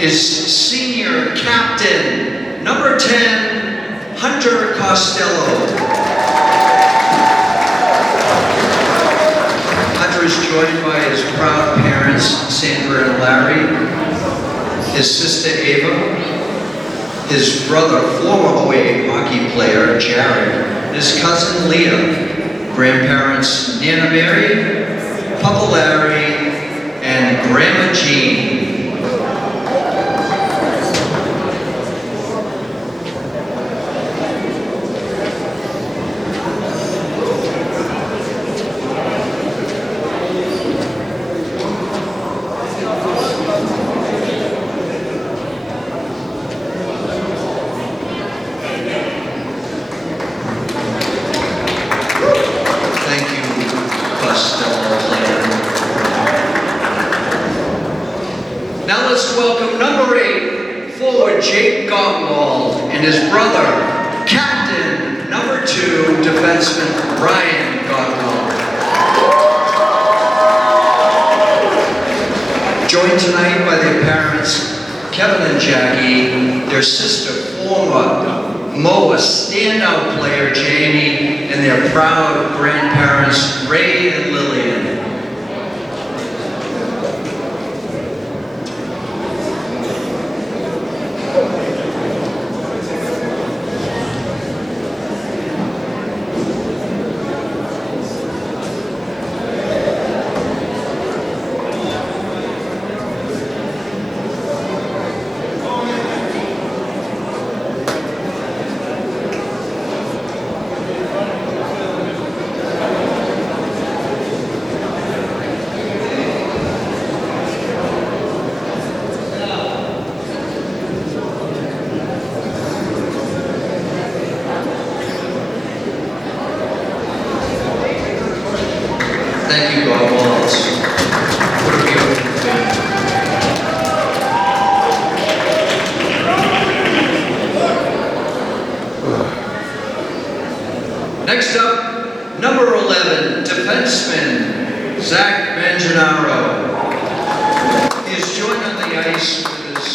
is senior captain, number 10, Hunter Costello. Hunter is joined by his proud parents, Sandra and Larry, his sister Ava, his brother, former OA hockey player, Jared, his cousin Leah, grandparents, Nana Mary, Papa Larry, and Grandma Jean. Now let's welcome number 8, forward Jake Gottwald, and his brother, captain, number 2, defenseman Ryan Gottwald. Joined tonight by their parents, Kevin and Jackie, their sister, former MOA standout player Jamie, and their proud grandparents Ray and Lillian. Thank you, Gottwalds. What a beautiful thing. Next up, number 11, defenseman Zach Manginaro. He is joined on the ice with his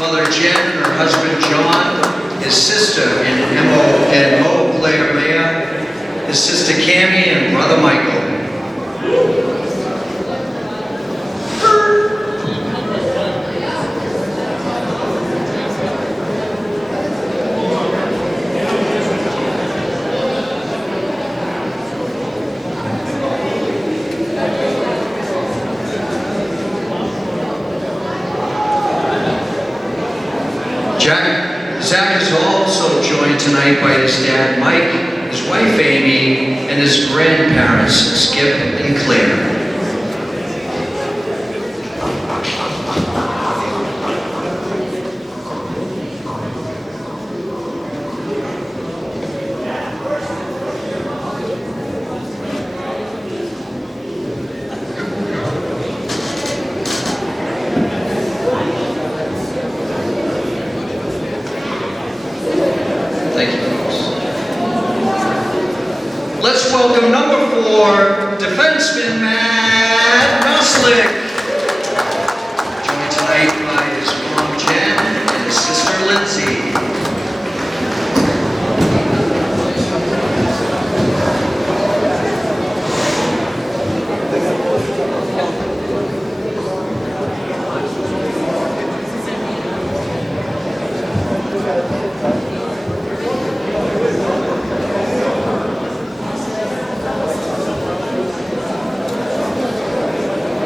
mother Jen and her husband John, his sister and Mo player Leah, his sister Cammie and brother Michael. Zach is also joined tonight by his dad Mike, his wife Amy, and his grandparents Skip and Claire. Thank you, folks. Let's welcome number 4, defenseman Matt Roslick. Joined tonight by his mom Jen and his sister Lindsay.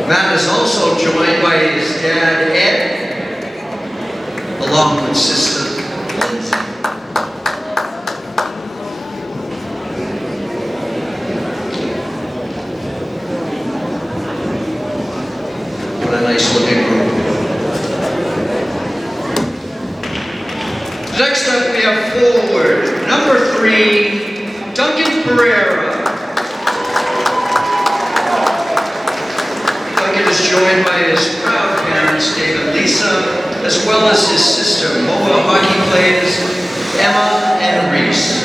Matt is also joined by his dad, Ed, along with sister Lindsay. What a nice looking group. Next up we have forward, number 3, Duncan Pereira. Is joined by his proud parents, Dave and Lisa, as well as his sister, MOA hockey players, Emma and Reese.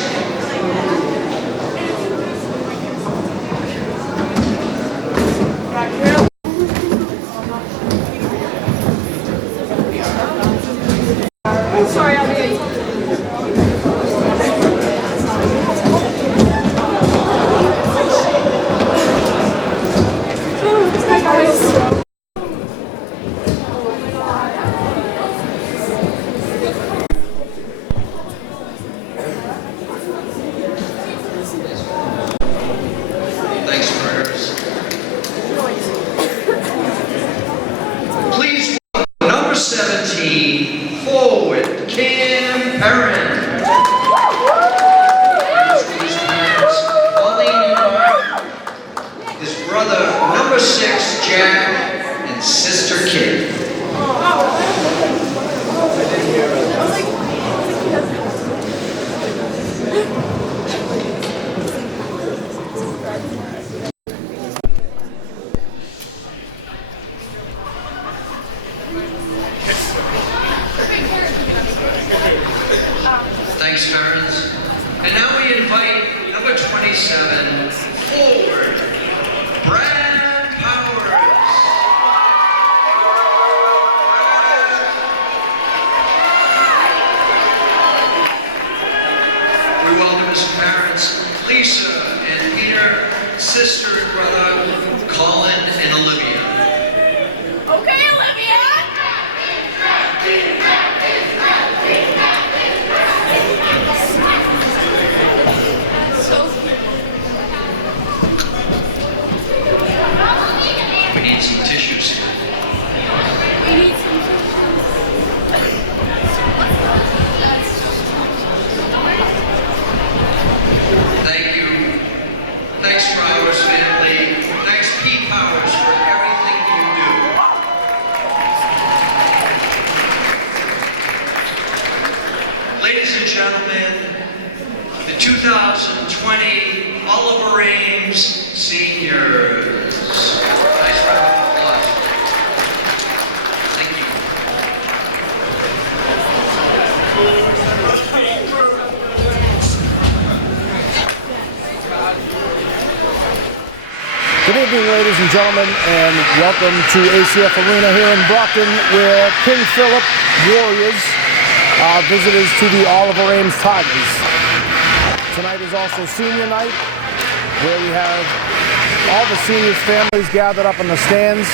27, forward, Brad Powers. We welcome his parents, Lisa and Peter, sister and brother, Colin and Olivia. Okay, Olivia! We need some tissues here. We need some tissues. Thank you. Thanks, Powers family. Thanks, Pete Powers, for everything you do. Ladies and gentlemen, the 2020 Oliver Ames Seniors. Nice round of applause. Thank you. Good evening, ladies and gentlemen, and welcome to ACF Arena here in Brockton, where King Philip Warriors are visitors to the Oliver Ames Tigers. Tonight is also senior night, where we have all the seniors' families gathered up in the stands.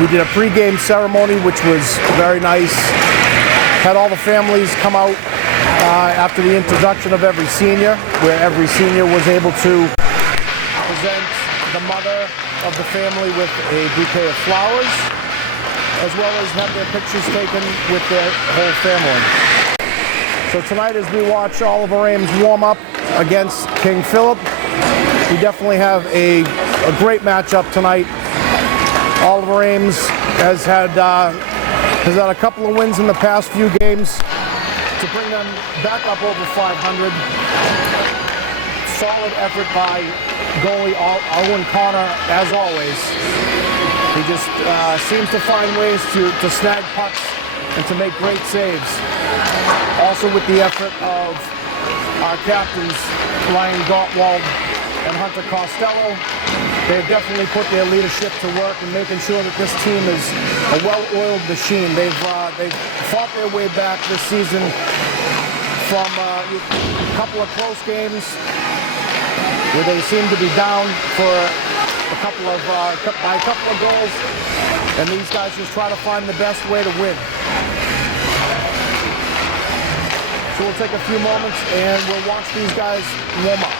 We did a pregame ceremony, which was very nice. Had all the families come out after the introduction of every senior, where every senior was able to present the mother of the family with a bouquet of flowers, as well as have their pictures taken with their whole family. So tonight, as we watch Oliver Ames warm up against King Philip, we definitely have a great matchup tonight. Oliver Ames has had a couple of wins in the past few games to bring them back up over 500. Solid effort by goalie Owen Connor, as always. He just seems to find ways to snag pucks and to make great saves. Also with the effort of our captains, Ryan Gottwald and Hunter Costello, they've definitely put their leadership to work in making sure that this team is a well-oiled machine. They've fought their way back this season from a couple of close games where they seem to be down for by a couple of goals, and these guys just try to find the best way to win. So we'll take a few moments and we'll watch these guys warm up.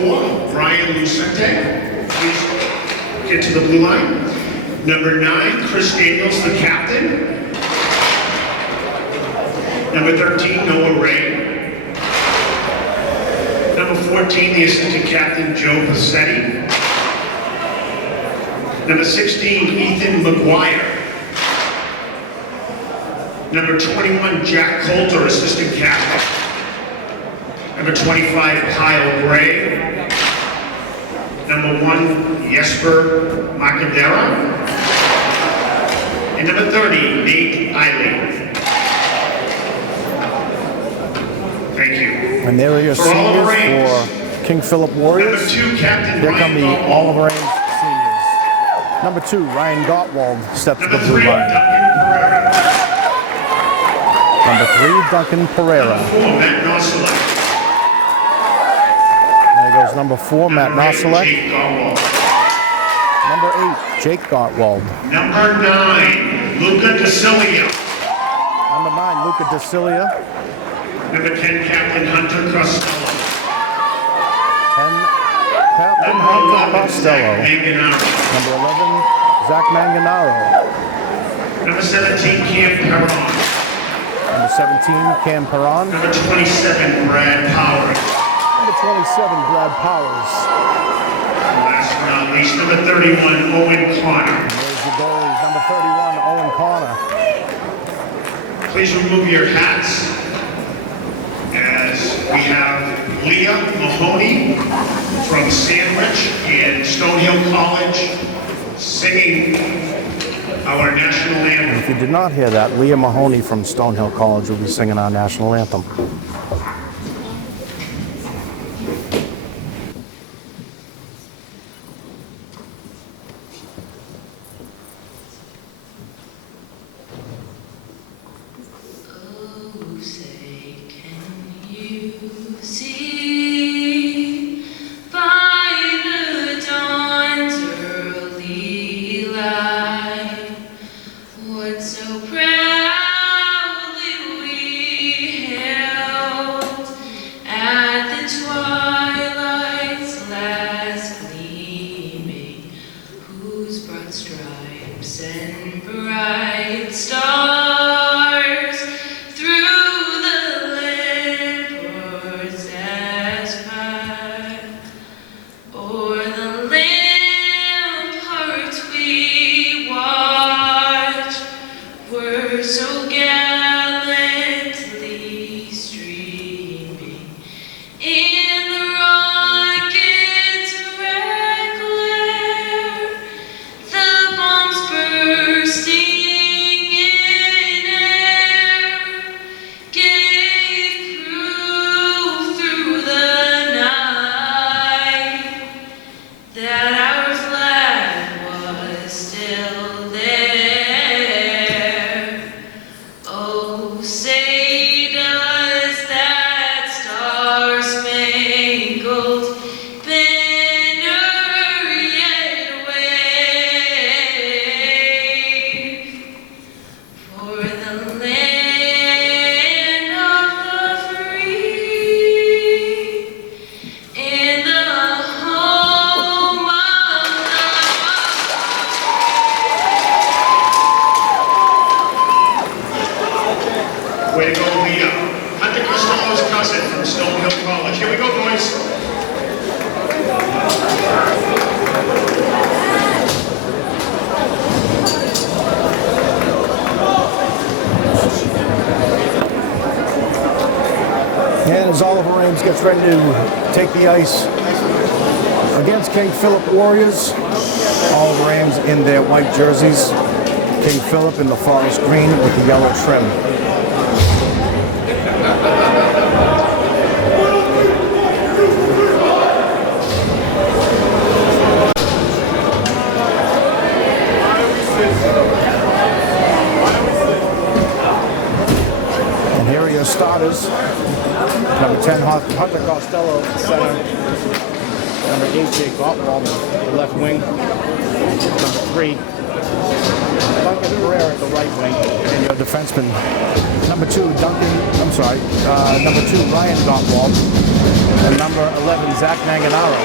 4, Brian Lucente. Please get to the blue line. Number 9, Chris Daniels, the captain. Number 13, Noah Ray. Number 14, the assistant captain, Joe Passetti. Number 16, Ethan McGuire. Number 21, Jack Coulter, assistant captain. Number 25, Kyle Gray. Number 1, Jesper Macadera. And number 30, Nate Eiley. Thank you. And there are your For Oliver seniors Ames. for King Philip Warriors. Number 2, Captain Here come Ryan the Gottwald. Oliver Ames seniors. Number 2, Ryan Gottwald steps to the Number blue 3, line. Duncan Pereira. Number 3, Duncan Pereira. Number 4, Matt Noselek. There goes number 4, Matt Number 8, Noselek. Jake Gottwald. Number 8, Jake Gottwald. Number 9, Luca DeCilia. Number 9, Luca DeCilia. Number 10, Captain Hunter Costello. 10, Captain Number Hunter 11, Costello. Zach Manganaro. Number 11, Zach Manganaro. Number 17, Cam Perron. Number 17, Cam Perron. Number 27, Brad Powers. Number 27, Brad Powers. And last but not least, number 31, Owen Connor. There's your goalies. Number 31, Owen Connor. Please remove your hats as we have Leah Mahoney from Sandwich and Stonehill College singing our national anthem. If you did not hear that, Leah Mahoney from Stonehill College will be singing our national anthem. Oh, say, can you see by the dawn's early light what so proudly we held at the twilight's last gleaming, whose broad stripes and bright stars through the lamplights as high o'er the ramparts we watch were so gallantly streaming in the rocket's red glare, the bombs bursting in air gave proof through the night that our flag was still there. Oh, say does that star-spangled banner yet wave for the land of the free and the home of Way to go, Leah. Hunter Costello's cousin from Stonehill College. Here we go, boys. And as Oliver Ames gets ready to take the ice against King Philip Warriors, Oliver Ames in their white jerseys, King Philip in the forest green with the yellow trim. And here are your starters. Number 10, Hunter Costello at center. Number 8, Jake Gottwald, the left wing. Number 3, Duncan Pereira at the right wing. And your defenseman, number 2, Ryan Gottwald. and number 11, Zach Manganaro.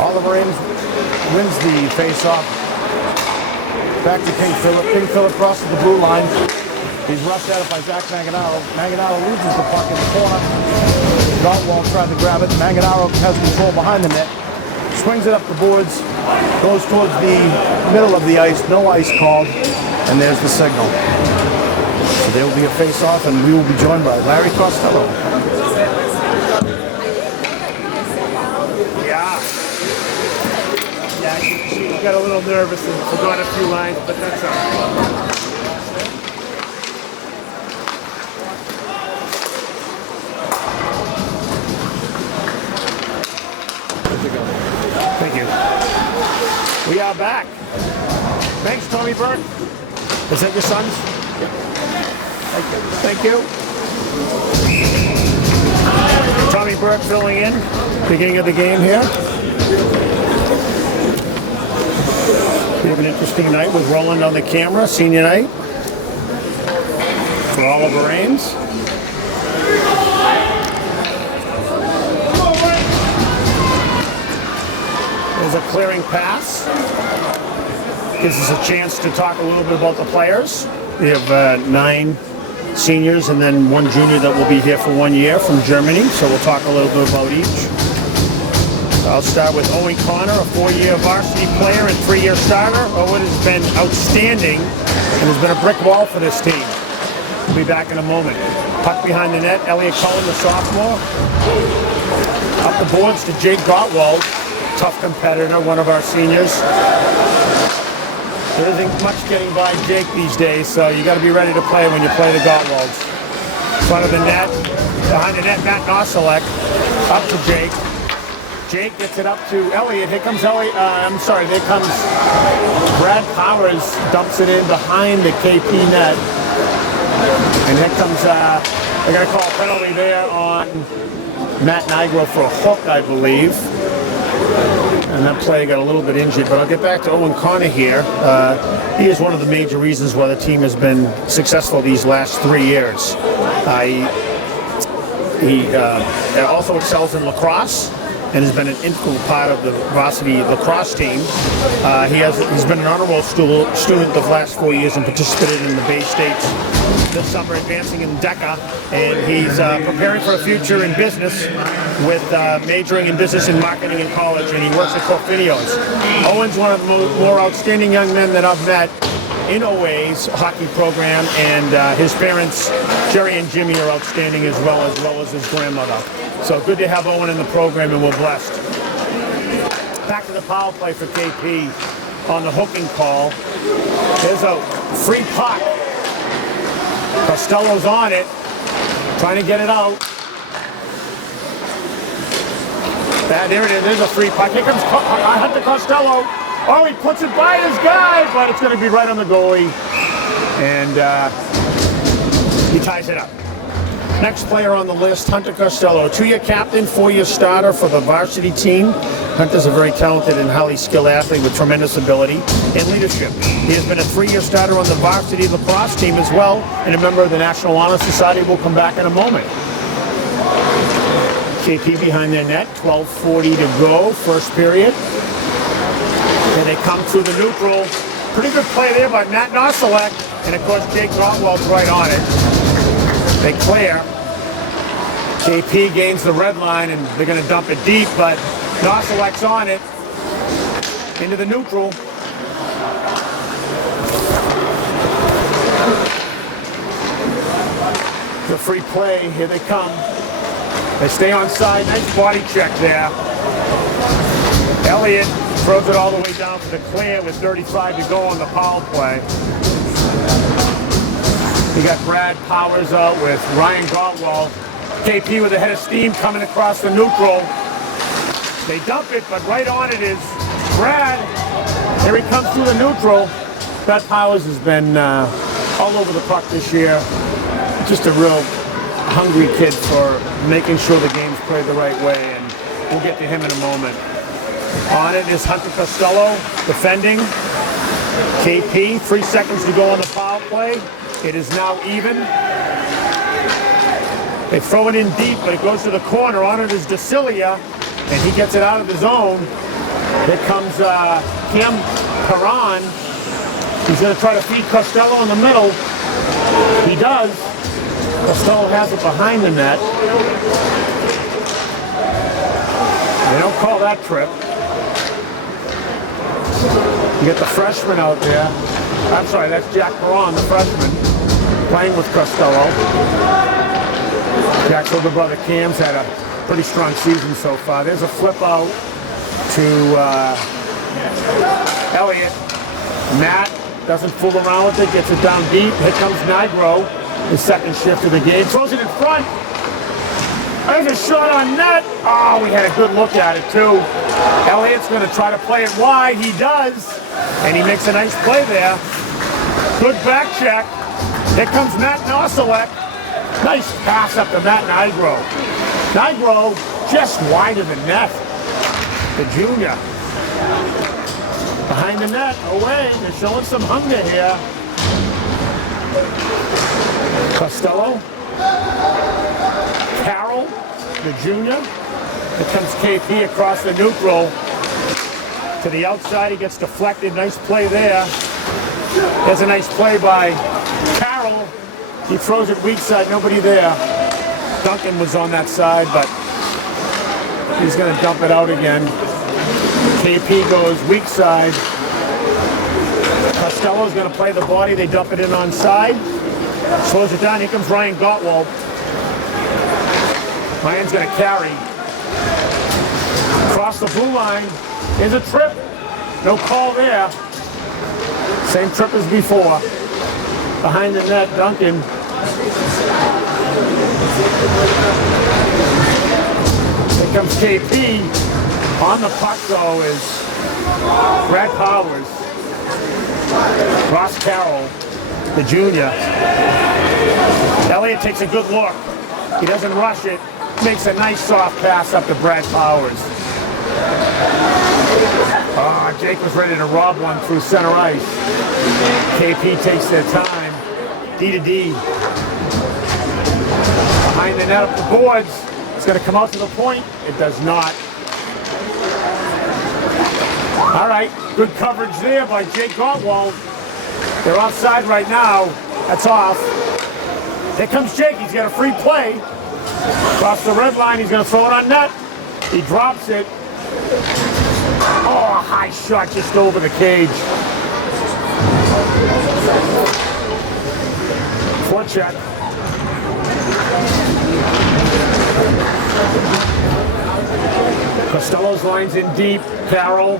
Oliver Ames wins the face-off. Back to King Philip. King Philip crosses the blue line. He's rushed at it by Zach Manganaro. Manganaro loses the puck in the corner. Gottwald tried to grab it. Manganaro has control behind the net. Swings it up the boards. Goes towards the middle of the ice. No ice called. And there's the signal. So there will be a face-off, and we will be joined by Larry Costello. Yeah, she got a little nervous and forgot a few lines, but that's all right. Thank you. We are back. Thanks, Tommy Burke. Is that your sons? Thank you. Tommy Burke filling in. Beginning of the game here. We have an interesting night with Roland on the camera. Senior night for Oliver Ames. There's a clearing pass. Gives us a chance to talk a little bit about the players. We have 9 seniors and then 1 junior that will be here for 1 year from Germany. So we'll talk a little bit about each. I'll start with Owen Connor, a 4-year varsity player and 3-year starter. Owen has been outstanding and has been a brick wall for this team. We'll be back in a moment. Puck behind the net, Elliot Cullen, the sophomore. Up the boards to Jake Gottwald, tough competitor, one of our seniors. There isn't much getting by Jake these days, so you got to be ready to play when you play the Gottwalds. Front of the net, behind the net, Matt Noselek, up to Jake. Jake gets it up to Elliot. Here comes Elliot. There comes Brad Powers, dumps it in behind the KP net. And here comes, they're going to call a penalty there on Matt Nigro for a hook, I believe. And that player got a little bit injured, but I'll get back to Owen Connor here. He is one of the major reasons why the team has been successful these last 3 years. He also excels in lacrosse and has been an integral part of the varsity lacrosse team. He's been an honor roll student the last 4 years and participated in the Bay States this summer, advancing in DECA, and he's preparing for a future in business with majoring in business and marketing in college, and he works at Costello's. Owen's one of the more outstanding young men that I've met in OA's hockey program, and his parents, Jerry and Jimmy, are outstanding as well as his grandmother. So good to have Owen in the program, and we're blessed. Back to the power play for KP on the hooking call. There's a free puck. Costello's on it, trying to get it out. There it is, there's a free puck. Here comes Hunter Costello. Oh, he puts it by his guy, but it's going to be right on the goalie. And he ties it up. Next player on the list, Hunter Costello, 2-year captain, 4-year starter for the varsity team. Hunter's a very talented and highly skilled athlete with tremendous ability and leadership. He has been a 3-year starter on the varsity lacrosse team as well, and a member of the National Honor Society. Will come back in a moment. KP behind their net, 12:40 to go, first period. And they come through the neutral. Pretty good play there by Matt Noselek, and of course Jake Gottwald's right on it. They clear. KP gains the red line, and they're going to dump it deep, but Noselek's on it. Into the neutral. The free play, here they come. They stay on side, nice body check there. Elliott throws it all the way down to the clear with 35 to go on the power play. You got Brad Powers out with Ryan Gottwald. KP with a head of steam coming across the neutral. They dump it, but right on it is Brad. Here he comes through the neutral. Brad Powers has been all over the puck this year. Just a real hungry kid for making sure the game's played the right way, and we'll get to him in a moment. On it is Hunter Costello defending. KP, 3 seconds to go on the power play. It is now even. They throw it in deep, but it goes to the corner. On it is DeCilia, and he gets it out of the zone. Here comes Cam Perron. He's going to try to feed Costello in the middle. He does. Costello has it behind the net. They don't call that trip. You get the freshman out there. I'm sorry, that's Jack Perron, the freshman, playing with Costello. Jack's older brother Cam's had a pretty strong season so far. There's a flip out to Elliott. Matt doesn't fool around with it, gets it down deep. Here comes Nigro, his second shift of the game. Throws it in front. There's a shot on net. Oh, we had a good look at it too. Elliott's going to try to play it wide. He does. And he makes a nice play there. Good back check. Here comes Matt Noselek. Nice pass up to Matt Nigro. Nigro just wide of the net. The junior. Behind the net, away. They're showing some hunger here. Costello. Carroll, the junior. Here comes KP across the neutral. To the outside, he gets deflected. Nice play there. There's a nice play by Carroll. He throws it weak side, nobody there. Duncan was on that side, but he's going to dump it out again. KP goes weak side. Costello's going to play the body. They dump it in on side. Slows it down. Here comes Ryan Gottwald. Ryan's going to carry. Across the blue line. Here's a trip. No call there. Same trip as before. Behind the net, Duncan. Here comes KP. On the puck, though, is Brad Powers. Ross Carroll, the junior. Elliott takes a good look. He doesn't rush it. Makes a nice soft pass up to Brad Powers. Jake was ready to rob one through center ice. KP takes their time. D to D. Behind the net up the boards. It's going to come out to the point. It does not. All right, good coverage there by Jake Gottwald. They're offside right now. That's off. Here comes Jake. He's got a free play. Across the red line. He's going to throw it on net. He drops it. Oh, a high shot just over the cage. Forecheck. Costello's lines in deep. Carroll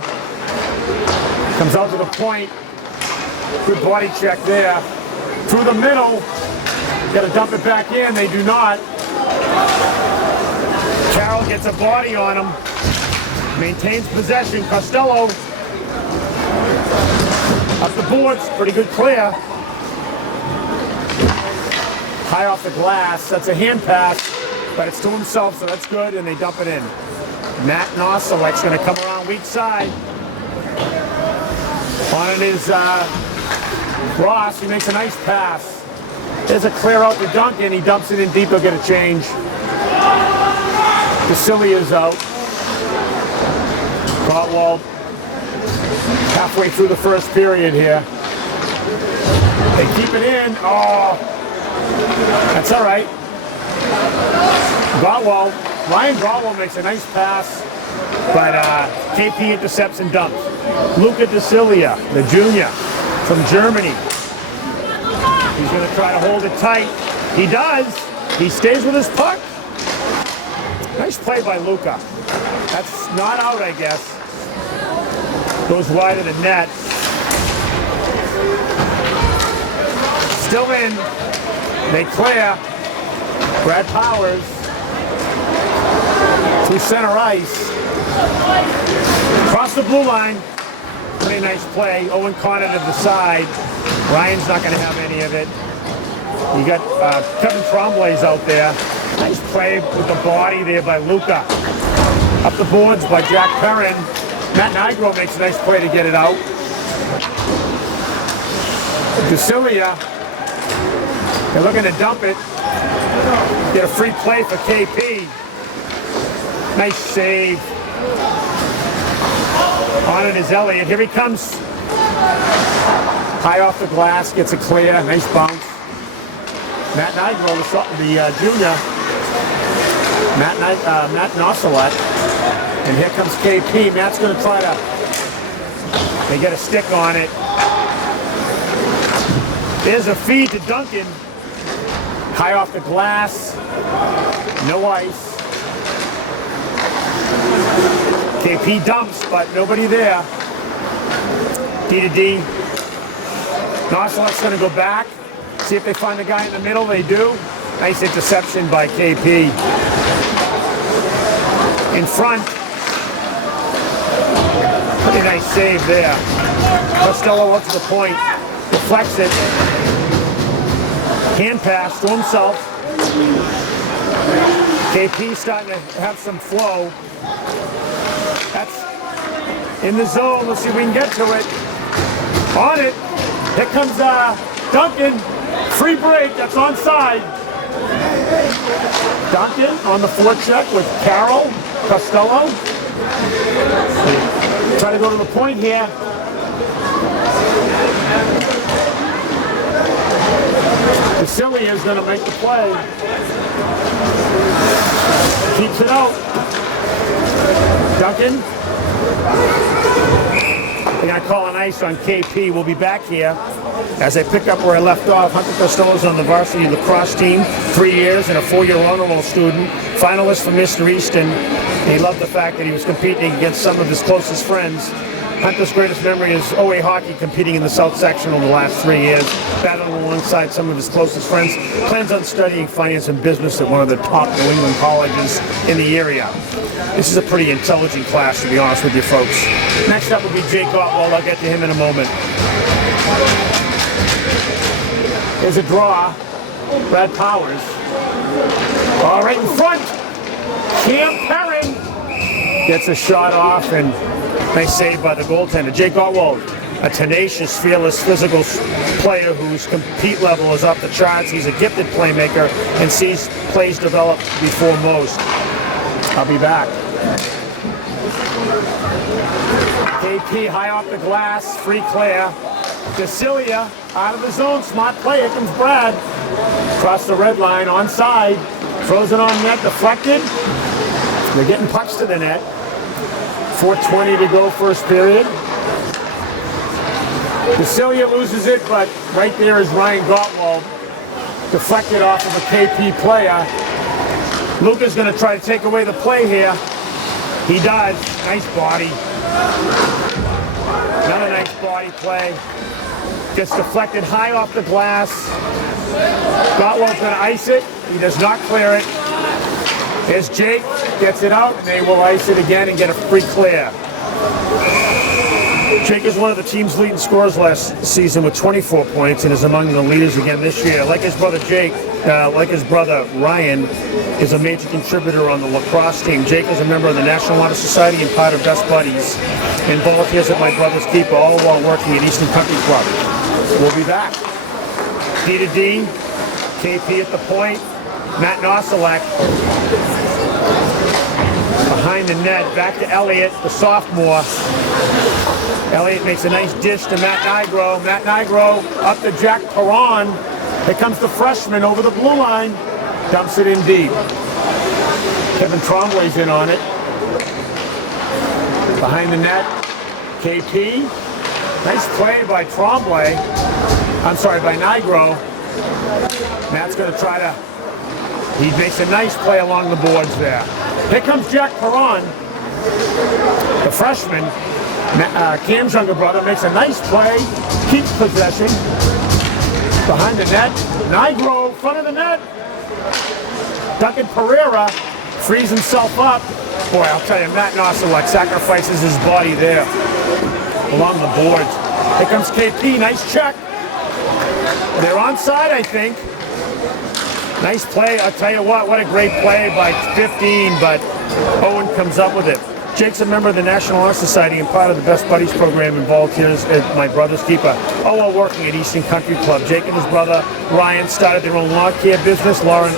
comes out to the point. Good body check there. Through the middle. Got to dump it back in. They do not. Carroll gets a body on him. Maintains possession. Costello up the boards. Pretty good clear. High off the glass. That's a hand pass, but it's to himself, so that's good, and they dump it in. Matt Noselek's going to come around weak side. On it is Ross. He makes a nice pass. There's a clear out to Duncan. He dumps it in deep. He'll get a change. DeCilia's out. Gottwald halfway through the first period here. They keep it in. Oh, that's all right. Gottwald, Ryan Gottwald makes a nice pass, but KP intercepts and dumps. Luca DeCilia, the junior from Germany. He's going to try to hold it tight. He does. He stays with his puck. Nice play by Luca. That's not out, I guess. Goes wide of the net. Still in. They clear. Brad Powers through center ice. Across the blue line. Pretty nice play. Owen caught it at the side. Ryan's not going to have any of it. You got Kevin Tremblay's out there. Nice play with the body there by Luca. Up the boards by Jack Perrin. Matt Nigro makes a nice play to get it out. DeCilia, they're looking to dump it. Get a free play for KP. Nice save. On it is Elliott. Here he comes. High off the glass, gets a clear. Nice bounce. Matt Nigro, the junior. Matt Nossalet. And here comes KP. Matt's going to try to. They get a stick on it. There's a feed to Duncan. High off the glass. No ice. KP dumps, but nobody there. D to D. Nossalet's going to go back. See if they find the guy in the middle. They do. Nice interception by KP. In front. Pretty nice save there. Costello up to the point. Deflects it. Hand pass to himself. KP starting to have some flow. That's in the zone. Let's see if we can get to it. On it. Here comes Duncan. Free break. That's onside. Duncan on the forecheck with Carroll. Costello. Try to go to the point here. Vasily is going to make the play. Keeps it out. Duncan. They're going to call an ice on KP. We'll be back here as I pick up where I left off. Hunter Costello's on the varsity lacrosse team, 3 years and a 4-year honor roll student, finalist for Mr. Easton. He loved the fact that he was competing against some of his closest friends. Hunter's greatest memory is OA hockey, competing in the South Section over the last 3 years, battling alongside some of his closest friends. Plans on studying finance and business at one of the top New England colleges in the area. This is a pretty intelligent class, to be honest with you folks. Next up will be Jake Gottwald. I'll get to him in a moment. There's a draw. Brad Powers. All right in front. Cam Perrin gets a shot off, and nice save by the goaltender. Jake Gottwald, a tenacious, fearless, physical player whose compete level is off the charts. He's a gifted playmaker and sees plays develop before most. I'll be back. KP high off the glass, free clear. Cecilia out of the zone, smart play. Here comes Brad. Across the red line, onside. Throws it on net, deflected. They're getting pucks to the net. 4:20 to go, first period. Cecilia loses it, but right there is Ryan Gottwald. Deflected off of a KP player. Luca's going to try to take away the play here. He does. Nice body. Another nice body play. Gets deflected high off the glass. Gottwald's going to ice it. He does not clear it. Here's Jake. Gets it out, and they will ice it again and get a free clear. Jake is one of the team's leading scorers last season with 24 points and is among the leaders again this year. Like his brother Jake, like his brother Ryan, is a major contributor on the lacrosse team. Jake is a member of the National Honor Society and part of Best Buddies, and volunteers at My Brother's Keeper, all while working at Easton Country Club. We'll be back. D to D, KP at the point, Matt Nossalet behind the net, back to Elliott, the sophomore. Elliott makes a nice dish to Matt Nigro. Matt Nigro up to Jack Perron. Here comes the freshman over the blue line. Dumps it in deep. Kevin Trombley's in on it. Behind the net, KP. Nice play by Trombley. I'm sorry, by Nigro. Matt's going to try to... He makes a nice play along the boards there. Here comes Jack Perron, the freshman. Cam's younger brother makes a nice play, keeps possession. Behind the net, Nigro, front of the net. Duncan Pereira frees himself up. Boy, I'll tell you, Matt Nossalet sacrifices his body there along the boards. Here comes KP, nice check. They're onside, I think. Nice play. I'll tell you what a great play by 15, but Owen comes up with it. Jake's a member of the National Honor Society and part of the Best Buddies program and volunteers at my brother's keeper. All while working at Easton Country Club. Jake and his brother Ryan started their own lawn care business, Lawn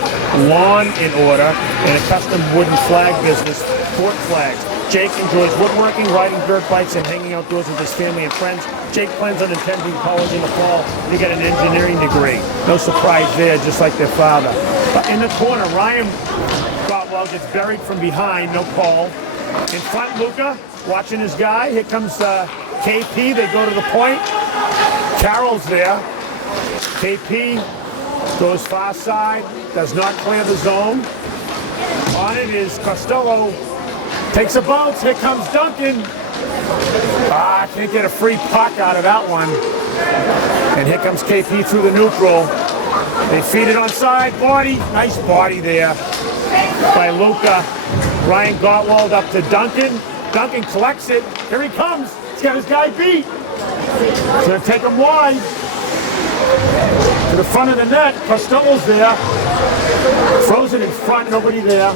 in Order, and a custom wooden flag business, Fort Flags. Jake enjoys woodworking, riding dirt bikes, and hanging outdoors with his family and friends. Jake plans on attending college in the fall to get an engineering degree. No surprise there, just like their father. In the corner, Ryan Gotwell gets buried from behind, no call. In front, Luca watching his guy. Here comes KP. They go to the point. Carroll's there. KP goes far side, does not clear the zone. On it is Costello. Takes a bounce. Here comes Duncan. Can't get a free puck out of that one. And here comes KP through the neutral. They feed it on side. Body. Nice body there by Luca. Ryan Gottwald up to Duncan. Duncan collects it. Here he comes. He's got his guy beat. He's going to take him wide. To the front of the net. Costello's there. Throws it in front. Nobody there.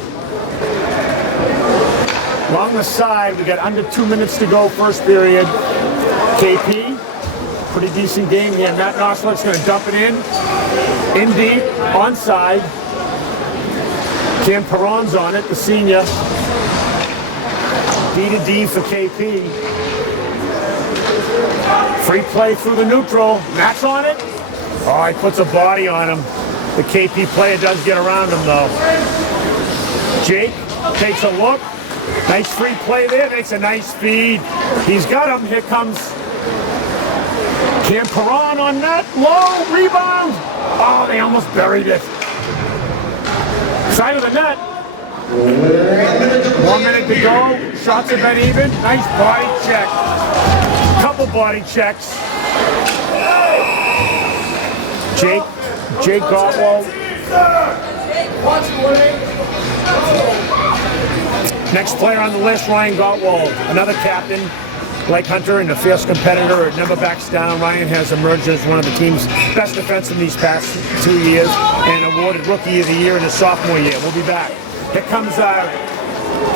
Along the side, we got under 2 minutes to go, first period. KP, pretty decent game here. Matt Noslick's going to dump it in deep, onside. Cam Perron's on it, the senior. D to D for KP. Free play through the neutral. Matt's on it. Oh, he puts a body on him. The KP player does get around him, though. Jake takes a look. Nice free play there, makes a nice feed. He's got him, here comes Cam Perron on net, low, rebound. Oh, they almost buried it. Side of the net. 1 minute to go, shots have been even. Nice body check. Couple body checks. Jake Gottwald. Next player on the list, Ryan Gottwald, another captain, like Hunter, and a fierce competitor. It never backs down. Ryan has emerged as one of the team's best defensemen these past 2 years and awarded Rookie of the Year in his sophomore year. We'll be back. Here comes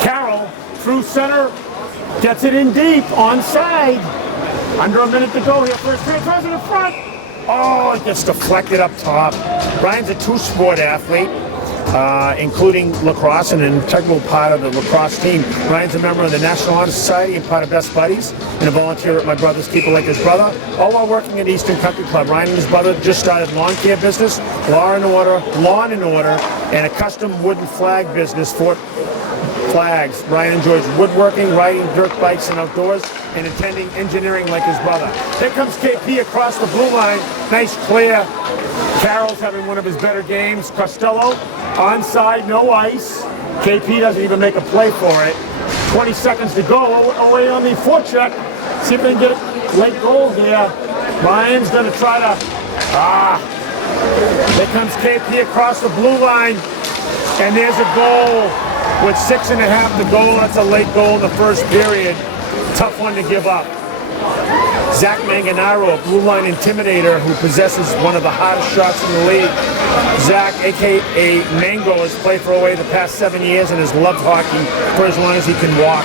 Carroll through center, gets it in deep, onside. Under a minute to go here. First three, throws it in front. Oh, it gets deflected up top. Ryan's a two-sport athlete. Including lacrosse and an integral part of the lacrosse team. Ryan's a member of the National Honor Society and part of Best Buddies, and a volunteer at my brother's keeper like his brother, all while working at Easton Country Club. Ryan and his brother just started lawn care business, Lawn in Order, and a custom wooden flag business, Fort Flags. Ryan enjoys woodworking, riding dirt bikes and outdoors, and attending engineering like his brother. Here comes KP across the blue line. Nice clear. Carroll's having one of his better games. Costello onside, no ice. KP doesn't even make a play for it. 20 seconds to go. Away on the forecheck. See if they can get a late goal here. Ryan's going to try to. Here comes KP across the blue line. And there's a goal with 6.5 to go. That's a late goal in the first period. Tough one to give up. Zach Manganaro, a blue line intimidator who possesses one of the hottest shots in the league. Zach, a.k.a. Mango, has played for OA the past 7 years and has loved hockey for as long as he can walk.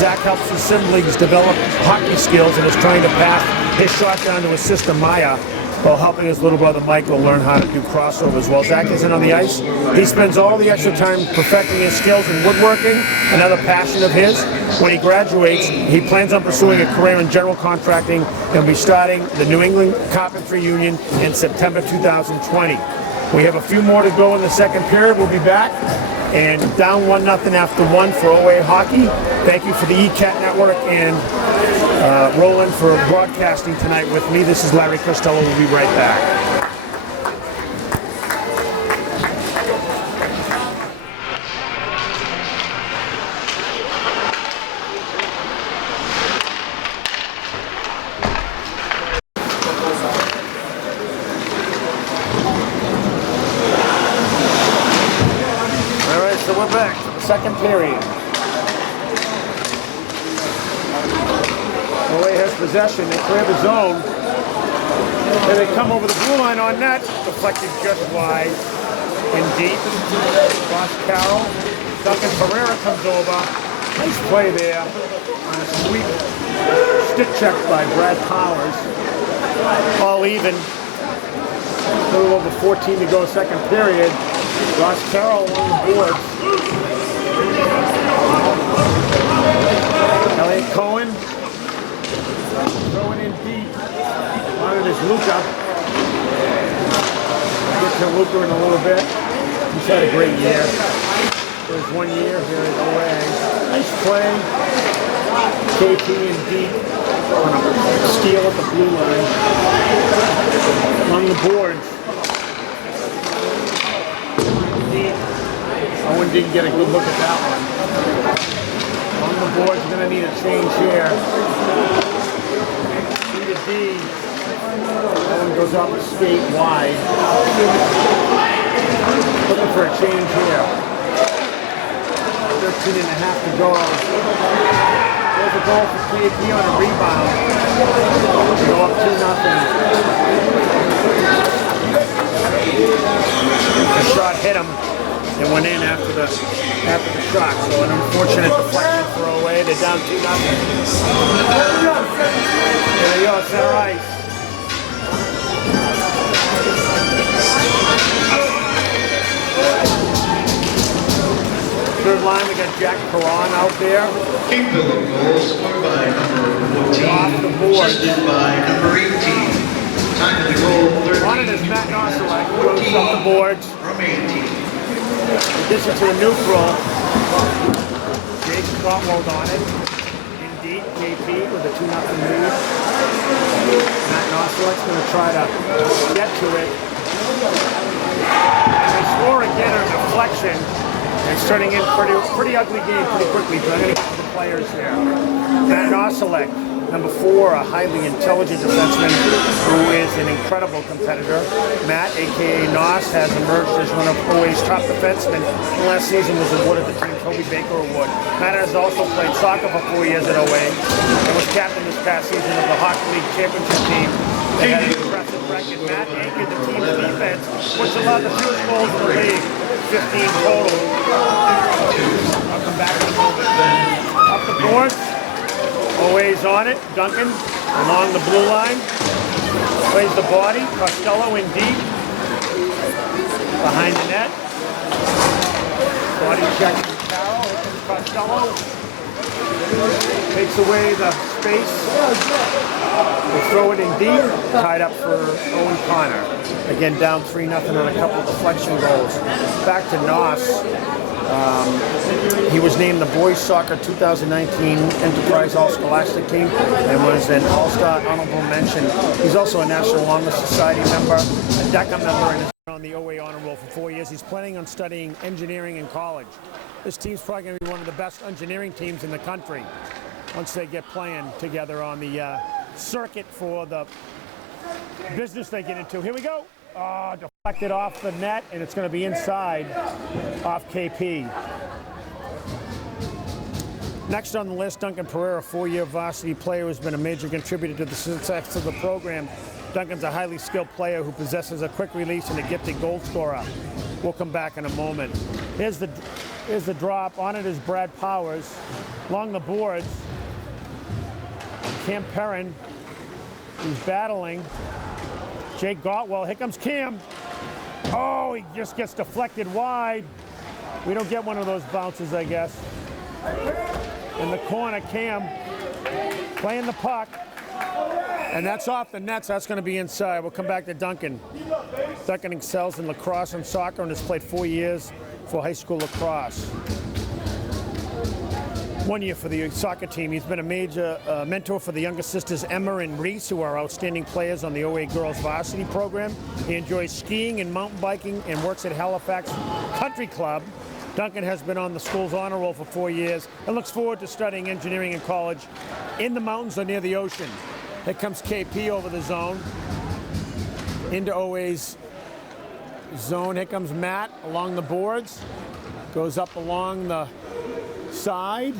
Zach helps his siblings develop hockey skills and is trying to pass his shot down to his sister Maya while helping his little brother Michael learn how to do crossovers. While Zach isn't on the ice, he spends all the extra time perfecting his skills in woodworking, another passion of his. When he graduates, he plans on pursuing a career in general contracting and will be starting the New England Carpentry Union in September 2020. We have a few more to go in the second period. We'll be back. And down 1-0 after 1 for OA Hockey. Thank you for the ECAT Network and Roland for broadcasting tonight with me. This is Larry Costello. We'll be right back. All right, so we're back for the second period. OA has possession, they clear the zone. Then they come over the blue line on net, deflected just wide and deep. Cross Carroll. Duncan Pereira comes over. Nice play there on a sweep stick check by Brad Powers. All even. A little over 14 to go, second period. Ross Carroll on the board. Elliot Cohen throwing in deep. Wanted his Luca. Get to Luca in a little bit. He's had a great year. For his 1 year here at OA. Nice play. KP in deep on a steal at the blue line. Along the boards. Owen didn't get a good look at that one. On the boards, going to need a change here. C to D. Owen goes up the skate wide. Looking for a change here. 13 and a half to go. There's a goal for KP on a rebound. They go up 2-0. The shot hit him. It went in after the shot, so an unfortunate deflection throw away. They're down 2-0. There they go, center ice. Third line, we got Jack Perron out there. Kingville goal scored by number 14, assisted by number 18. Time of the goal, 13. On it is Matt Nosalek, who goes up the boards. From 18. Addition to the neutral. Jake Cotwell on it. Indeed, KP with a 2-0 lead. Matt Nosalek's going to try to get to it. They score again on deflection. It's turning in pretty ugly game pretty quickly, but I'm going to get to the players here. Matt Nosalek, number 4, a highly intelligent defenseman who is an incredible competitor. Matt, a.k.a. Nos, has emerged as one of OA's top defensemen. Last season was awarded the Team Toby Baker Award. Matt has also played soccer for 4 years at OA and was captain this past season of the Hockey League Championship team. They had an impressive record. Matt anchored the team's defense, which allowed the fewest goals in the league, 15 total. I'll come back in a moment. Up the boards. OA's on it. Duncan along the blue line. Plays the body. Costello in deep. Behind the net. Body check from Carroll. Here comes Costello. Takes away the space. They throw it in deep. Tied up for Owen Connor. Again, down 3-0 on a couple of deflection goals. Back to Nos. He was named the Boys Soccer 2019 Enterprise All-Scholastic Team and was an All-Star honorable mention. He's also a National Honor Society member, a DECA member, and has been on the OA Honor Roll for 4 years. He's planning on studying engineering in college. This team's probably going to be one of the best engineering teams in the country once they get playing together on the circuit for the business they get into. Here we go. Deflected off the net, and it's going to be inside off KP. Next on the list, Duncan Pereira, 4-year varsity player who's been a major contributor to the success of the program. Duncan's a highly skilled player who possesses a quick release and a gifted goal scorer. We'll come back in a moment. Here's the drop. On it is Brad Powers. Along the boards, Cam Perrin, who's battling. Jake Gotwell, here comes Cam. Oh, he just gets deflected wide. We don't get one of those bounces, I guess. In the corner, Cam playing the puck. And that's off the net, so that's going to be inside. We'll come back to Duncan. Duncan excels in lacrosse and soccer and has played 4 years for high school lacrosse. 1 year for the soccer team. He's been a major mentor for the younger sisters Emma and Reese, who are outstanding players on the OA girls varsity program. He enjoys skiing and mountain biking and works at Halifax Country Club. Duncan has been on the school's honor roll for 4 years and looks forward to studying engineering in college in the mountains or near the ocean. Here comes KP over the zone into OA's zone. Here comes Matt along the boards. Goes up along the side.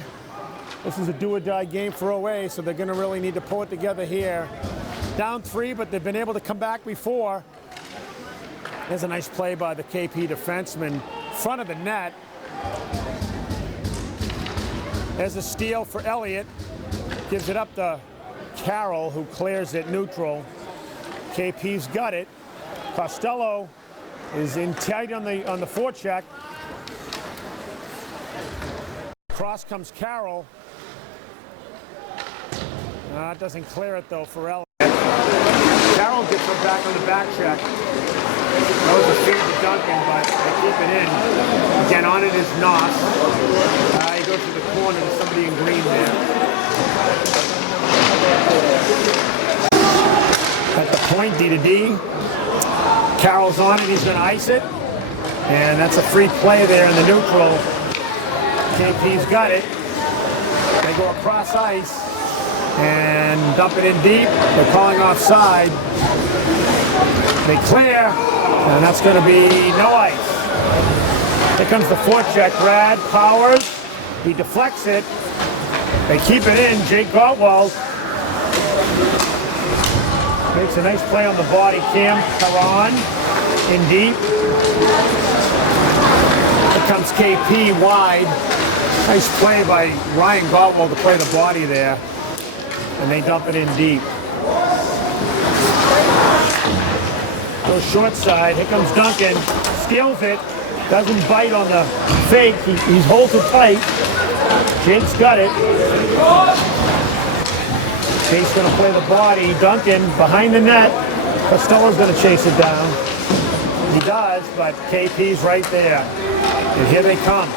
This is a do-or-die game for OA, so they're going to really need to pull it together here. Down 3, but they've been able to come back before. There's a nice play by the KP defenseman. Front of the net. There's a steal for Elliott. Gives it up to Carroll, who clears it neutral. KP's got it. Costello is in tight on the forecheck. Cross comes Carroll. It doesn't clear it though for Elliott. Carroll gets her back on the back check. That was a feed to Duncan, but they keep it in. Again, on it is Noss. He goes to the corner to somebody in green there. At the point, D to D. Carroll's on it, he's going to ice it. And that's a free play there in the neutral. KP's got it. They go across ice and dump it in deep. They're calling offside. They clear, and that's going to be no ice. Here comes the forecheck. Brad Powers. He deflects it. They keep it in. Jake Gottwald makes a nice play on the body. Cam Perron in deep. Here comes KP wide. Nice play by Ryan Gottwald to play the body there. And they dump it in deep. Goes short side. Here comes Duncan. Steals it. Doesn't bite on the fake. He holds it tight. Jake's got it. Jake's going to play the body. Duncan behind the net. Costello's going to chase it down. He does, but KP's right there. And here they come.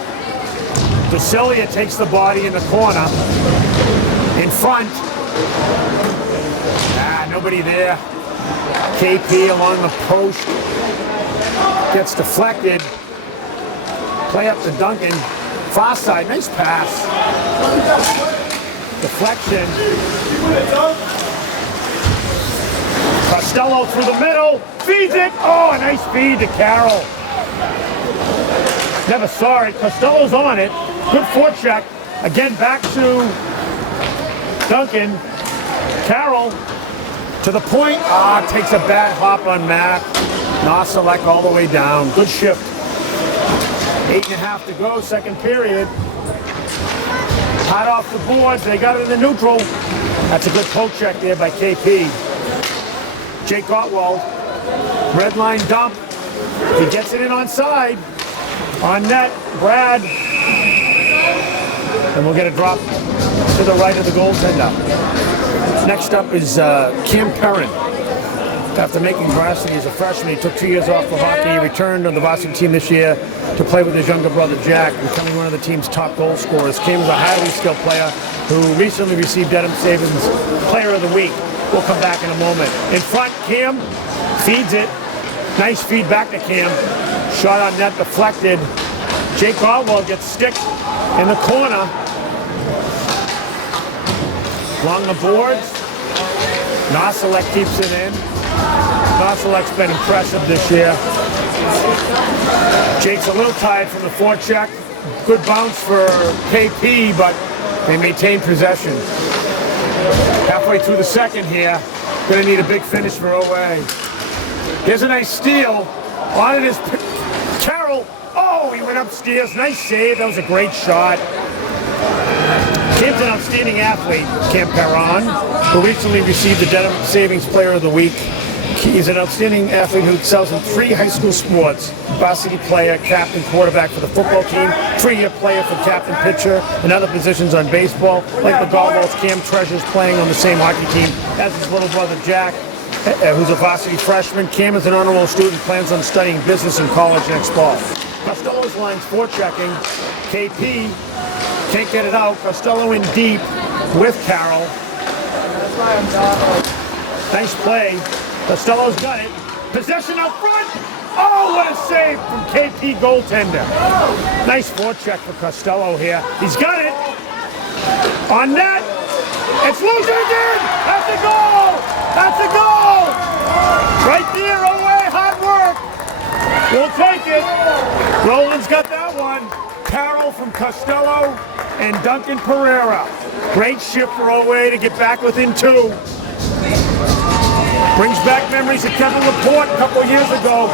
Basilia takes the body in the corner. In front. Nobody there. KP along the post. Gets deflected. Play up to Duncan. Far side. Nice pass. Deflection. Costello through the middle. Feeds it. Oh, a nice feed to Carroll. Never saw it. Costello's on it. Good forecheck. Again, back to Duncan. Carroll to the point. Takes a bad hop on Matt. Noselek all the way down. Good shift. 8.5 to go, second period. Hot off the boards. They got it in the neutral. That's a good poke check there by KP. Jake Gottwald. Red line dump. He gets it in onside. On net, Brad. And we'll get a drop to the right of the goaltender. Next up is Cam Perrin. After making varsity as a freshman, he took 2 years off for hockey. He returned on the varsity team this year to play with his younger brother Jack, becoming one of the team's top goal scorers. Cam is a highly skilled player who recently received Dedham Savings Player of the Week. We'll come back in a moment. In front, Cam feeds it. Nice feed back to Cam. Shot on net deflected. Jake Gottwald gets stick in the corner. Along the boards. Noselek keeps it in. Noselek's been impressive this year. Jake's a little tired from the forecheck. Good bounce for KP, but they maintain possession. Halfway through the second here. Going to need a big finish for OA. Here's a nice steal. On it is Carroll. Oh, he went upstairs. Nice save. That was a great shot. Cam's an outstanding athlete, Cam Perron, who recently received the Dedham Savings Player of the Week. He's an outstanding athlete who excels in 3 high school sports. Varsity player, captain, quarterback for the football team, 3-year player for captain, pitcher, and other positions on baseball. Like the Gottwalds, Cam treasures playing on the same hockey team as his little brother Jack, who's a varsity freshman. Cam is an honor roll student, plans on studying business in college next fall. Costello's line's forechecking. KP can't get it out. Costello in deep with Carroll. Nice play. Costello's got it. Possession up front. Oh, what a save from KP goaltender. Nice forecheck for Costello here. He's got it. On net. It's loose again. That's a goal. That's a goal. Right there, away. Hard work. We'll take it. Roland's got that one. Carroll from Costello and Duncan Pereira. Great shift for OA to get back within 2. Brings back memories of Kevin Laporte a couple years ago.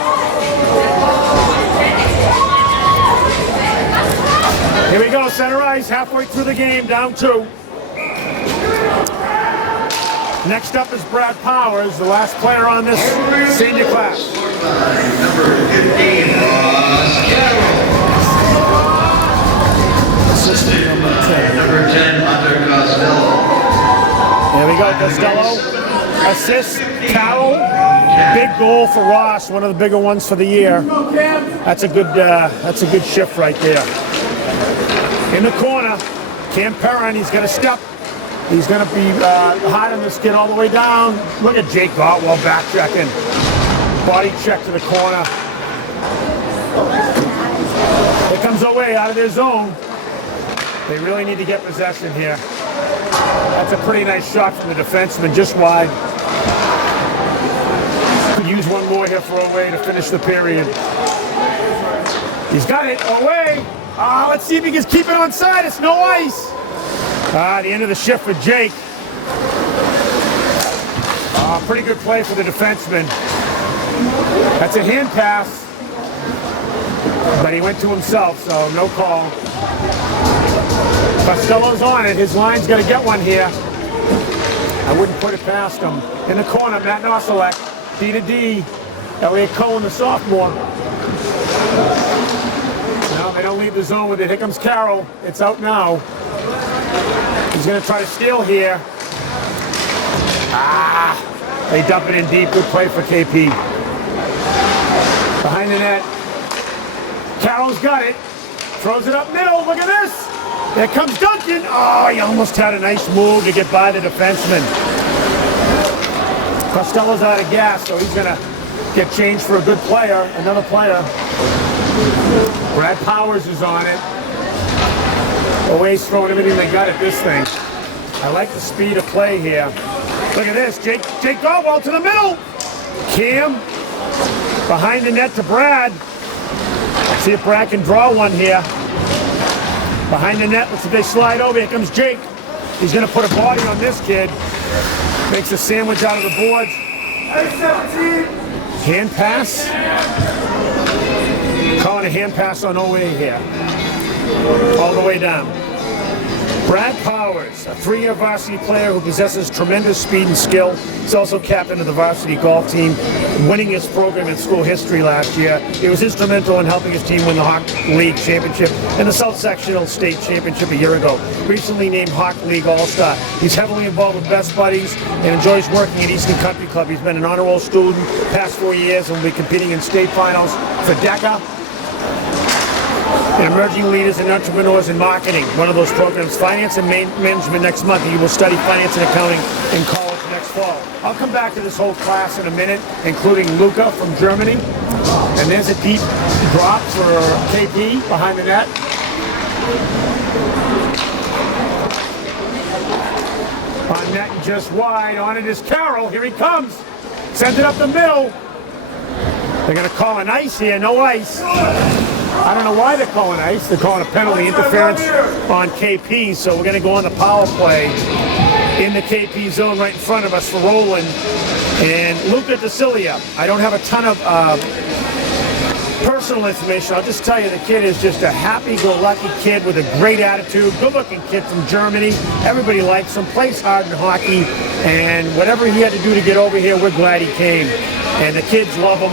Here we go, center ice, halfway through the game, down 2. Next up is Brad Powers, the last player on this senior class. Number 15, Costello. Assistant number 10, Hunter Costello. There we go, Costello. Assist, Carroll. Big goal for Ross, one of the bigger ones for the year. That's a good shift right there. In the corner, Cam Perrin, he's going to step. He's going to be hard on this kid all the way down. Look at Jake Gottwald back checking. Body check to the corner. Here comes away out of their zone. They really need to get possession here. That's a pretty nice shot from the defenseman, just wide. Could use one more here for Away to finish the period. He's got it, Away. Let's see if he can keep it on side. It's no ice. The end of the shift for Jake. Pretty good play for the defenseman. That's a hand pass, but he went to himself, so no call. Costello's on it. His line's going to get one here. I wouldn't put it past him. In the corner, Matt Noselek, D to D. Elliot Cohen, the sophomore. No, they don't leave the zone with it. Here comes Carroll. It's out now. He's going to try to steal here. They dump it in deep. Good play for KP. Behind the net. Carroll's got it. Throws it up middle. Look at this. There comes Duncan. He almost had a nice move to get by the defenseman. Costello's out of gas, so he's going to get changed for a good player, another player. Brad Powers is on it. Always throwing everything they got at this thing. I like the speed of play here. Look at this. Jake Gottwald to the middle. Cam behind the net to Brad. See if Brad can draw one here. Behind the net, let's see if they slide over. Here comes Jake. He's going to put a body on this kid. Makes a sandwich out of the boards. Hand pass. Calling a hand pass on OA here. All the way down. Brad Powers, a 3-year varsity player who possesses tremendous speed and skill. He's also captain of the varsity golf team, winning his program in school history last year. He was instrumental in helping his team win the Hawk League Championship and the South Sectional State Championship a year ago. Recently named Hawk League All-Star. He's heavily involved with Best Buddies and enjoys working at Easton Country Club. He's been an honor roll student past 4 years and will be competing in state finals for DECA. And emerging leaders and entrepreneurs in marketing. One of those programs, Finance and Management next month. You will study finance and accounting in college next fall. I'll come back to this whole class in a minute, including Luca from Germany. And there's a deep drop for KP behind the net. On net and just wide. On it is Carroll. Here he comes. Sends it up the middle. They're going to call an ice here. No ice. I don't know why they're calling ice. They're calling a penalty interference on KP, so we're going to go on the power play in the KP zone right in front of us for Roland and Luca DeCilia. I don't have a ton of personal information. I'll just tell you the kid is just a happy-go-lucky kid with a great attitude, good-looking kid from Germany. Everybody likes him, plays hard in hockey, and whatever he had to do to get over here, we're glad he came. And the kids love him.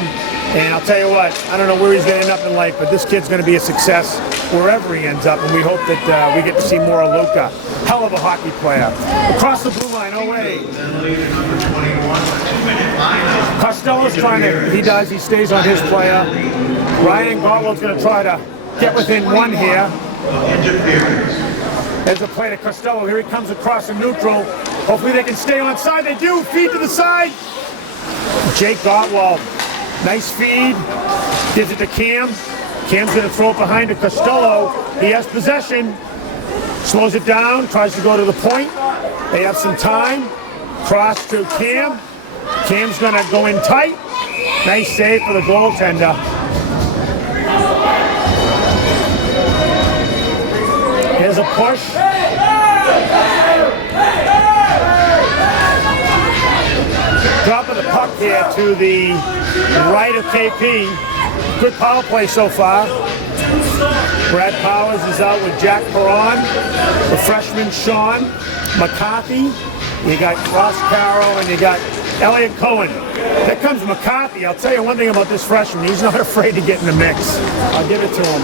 And I'll tell you what, I don't know where he's going to end up in life, but this kid's going to be a success wherever he ends up, and we hope that we get to see more of Luca. Hell of a hockey player. Across the blue line, away. Costello's trying to, he stays on his player. Ryan Gottwald's going to try to get within one here. There's a play to Costello. Here he comes across the neutral. Hopefully they can stay on side. They do. Feed to the side. Jake Gottwald. Nice feed, gives it to Cam. Cam's going to throw it behind to Costello. He has possession, slows it down, tries to go to the point. They have some time. Cross to Cam. Cam's going to go in tight. Nice save for the goaltender. Here's a push. Drop of the puck here to the right of KP. Good power play so far. Brad Powers is out with Jack Perron, the freshman Sean McCarthy. You got Ross Carroll and you got Elliot Cohen. There comes McCarthy. I'll tell you one thing about this freshman. He's not afraid to get in the mix. I'll give it to him.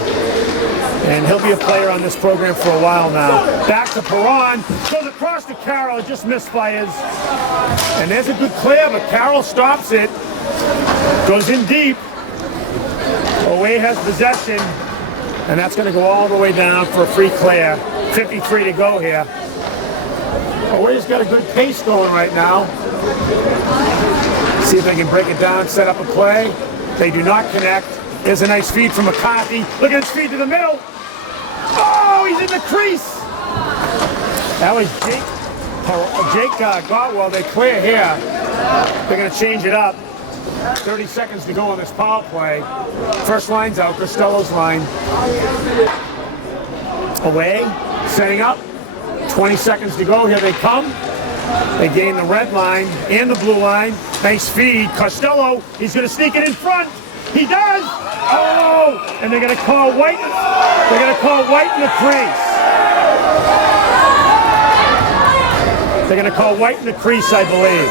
And he'll be a player on this program for a while now. Back to Perron. Goes across to Carroll. Just misfires. And there's a good clear, but Carroll stops it. Goes in deep. Away has possession. And that's going to go all the way down for a free clear. 53 to go here. Away's got a good pace going right now. See if they can break it down, set up a play. They do not connect. There's a nice feed from McCarthy. Look at his feed to the middle. Oh, he's in the crease. That was Jake Godwell. They clear here. They're going to change it up. 30 seconds to go on this power play. First line's out, Costello's line. Away, setting up. 20 seconds to go. Here they come. They gain the red line and the blue line. Nice feed. Costello, he's going to sneak it in front. He does. Oh, and they're going to call White. They're going to call White in the crease. They're going to call White in the crease, I believe.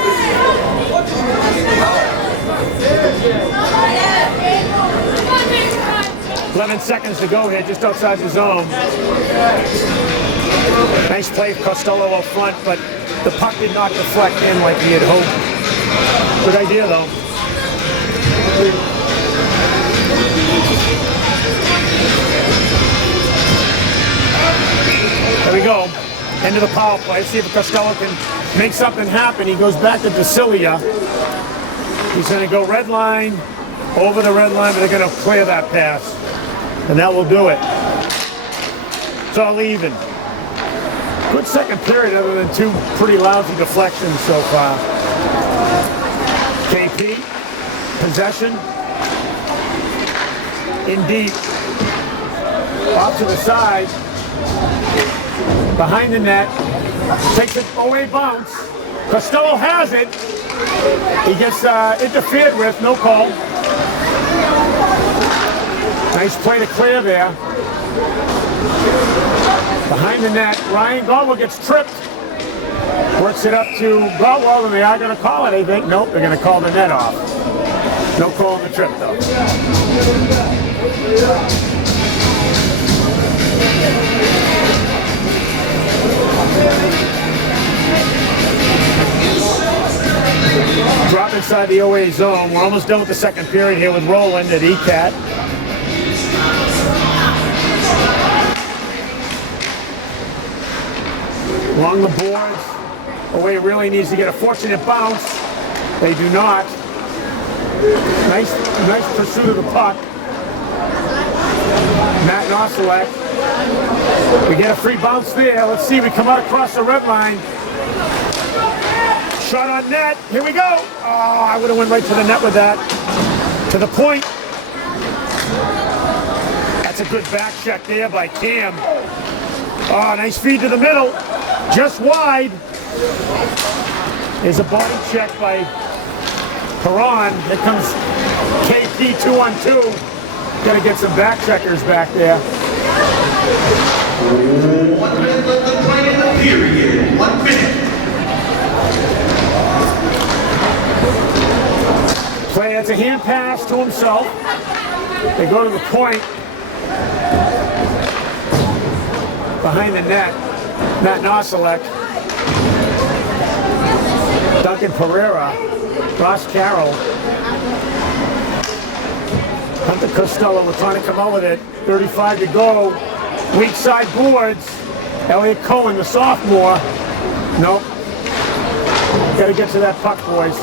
11 seconds to go here, just outside the zone. Nice play, Costello up front, but the puck did not deflect in like he had hoped. Good idea, though. There we go. End of the power play. See if Costello can make something happen. He goes back to DeCilia. He's going to go red line, over the red line, but they're going to clear that pass. And that will do it. It's all even. Good second period other than two pretty lousy deflections so far. KP, possession. In deep. Off to the side. Behind the net. Takes it away bounce. Costello has it. He gets interfered with, no call. Nice play to clear there. Behind the net, Ryan Godwell gets tripped. Works it up to Godwell, and they are going to call it, I think. Nope, they're going to call the net off. No call on the trip, though. Drop inside the OA zone. We're almost done with the second period here with Roland at ECAT. Along the boards. OA really needs to get a fortunate bounce. They do not. Nice pursuit of the puck. Matt Noselek. We get a free bounce there. Let's see, we come out across the red line. Shot on net. Here we go. Oh, I would have went right to the net with that. To the point. That's a good back check there by Cam. Oh, nice feed to the middle. Just wide. There's a body check by Perron. Here comes KP 2-on-2. Got to get some back checkers back there. 1 minute left to play in the period. 1 minute. Play, it's a hand pass to himself. They go to the point. Behind the net, Matt Noselek. Duncan Pereira. Ross Carroll. Hunter Costello, we're trying to come out with it. 35 to go. Weak side boards. Elliot Cohen, the sophomore. Nope. Got to get to that puck, boys.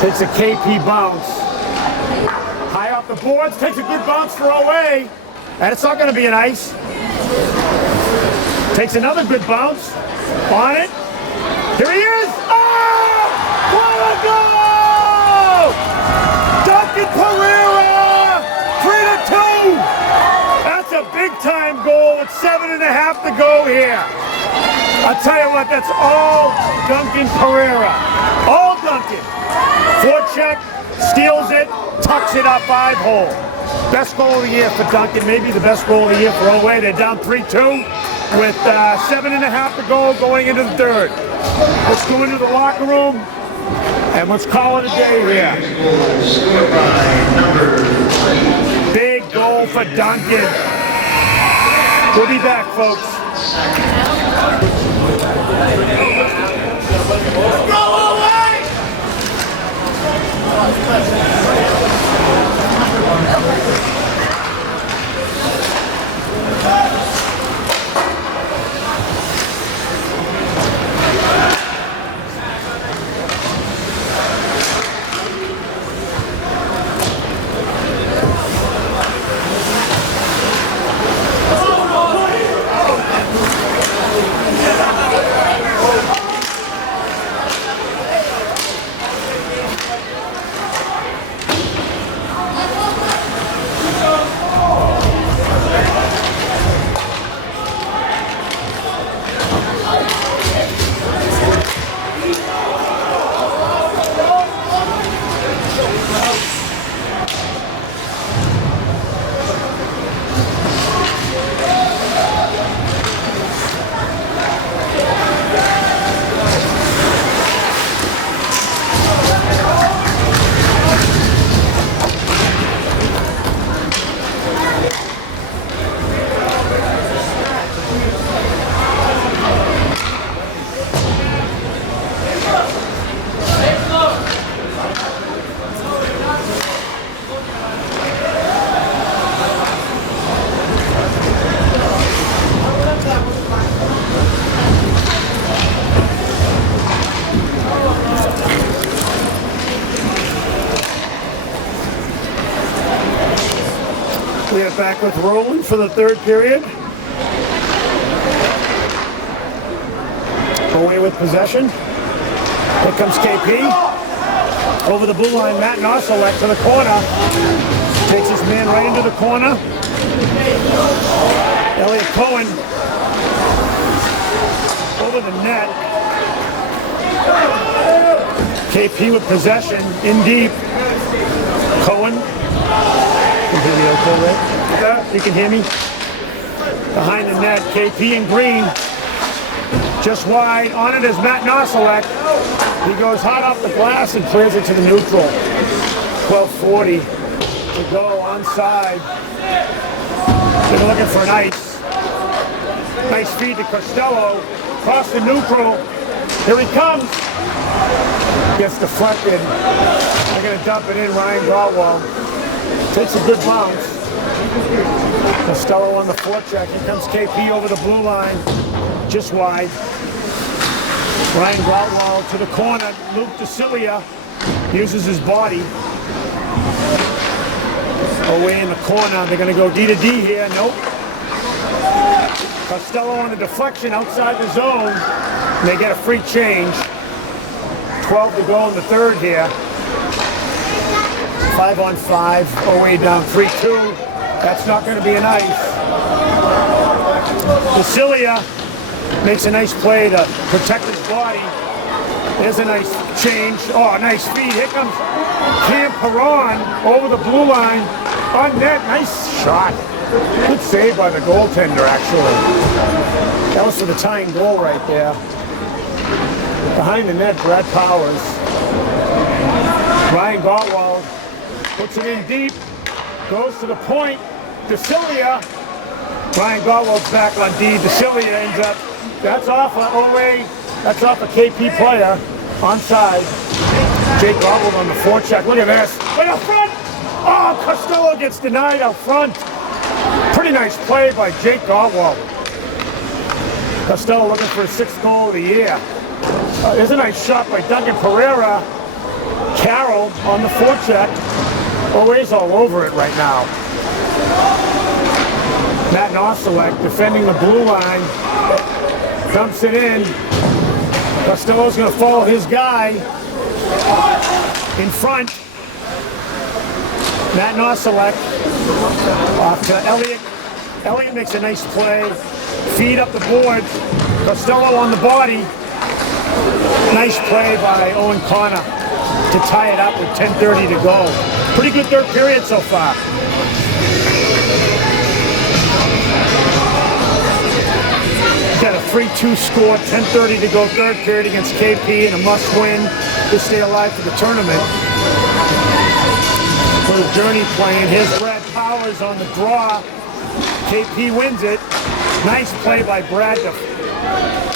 Takes a KP bounce. High off the boards, takes a good bounce for OA. And it's not going to be an ice. Takes another good bounce. On it. Here he is. Oh! What a goal! Duncan Pereira! 3-2! That's a big-time goal with 7.5 to go here. I'll tell you what, that's all Duncan Pereira. All Duncan. Forecheck, steals it, pucks it up 5-hole. Best goal of the year for Duncan, maybe the best goal of the year for Oway. They're down 3-2 with 7.5 to go going into the third. Let's go into the locker room and let's call it a day here. Scored by number 3. Big goal for Duncan. We'll be back, folks. We are back with Roland for the third period. Away with possession. Here comes KP. Over the blue line, Matt Noselek to the corner. Takes his man right into the corner. Elliot Cohen over the net. KP with possession in deep. Cohen. You can hear me okay, right? Yeah, you can hear me. Behind the net, KP in green. Just wide. On it is Matt Noselek. He goes hot off the glass and clears it to the neutral. 12:40 to go onside. They're looking for an ice. Nice feed to Costello. Across the neutral. Here he comes. Gets deflected. They're going to dump it in. Ryan Gartwell takes a good bounce. Costello on the forecheck. Here comes KP over the blue line. Just wide. Ryan Gartwell to the corner. Luke DeCilia uses his body. Away in the corner. They're going to go D to D here. Nope. Costello on a deflection outside the zone. And they get a free change. 12 to go in the third here. 5-on-5. Away down 3-2. That's not going to be an ice. DeCilia makes a nice play to protect his body. There's a nice change. Oh, nice feed. Here comes Cam Perron over the blue line. On net. Nice shot. Good save by the goaltender, actually. That was for the tying goal right there. Behind the net, Brad Powers. Ryan Gartwell puts it in deep. Goes to the point. DeCilia. Ryan Gartwell's back on D. DeCilia ends up. That's off of Oway. That's off a KP player. Onside. Jake Gartwell on the forecheck. Look at this. Right up front. Oh, Costello gets denied out front. Pretty nice play by Jake Gartwell. Costello looking for his 6th goal of the year. There's a nice shot by Duncan Pereira. Carroll on the forecheck. Oway's all over it right now. Matt Noselek defending the blue line. Dumps it in. Costello's going to follow his guy in front. Matt Noselek off to Elliott. Elliott makes a nice play. Feed up the board. Costello on the body. Nice play by Owen Connor to tie it up with 10:30 to go. Pretty good third period so far. Got a 3-2 score, 10:30 to go third period against KP and a must-win to stay alive for the tournament. Little journey playing. Here's Brad Powers on the draw. KP wins it. Nice play by Brad to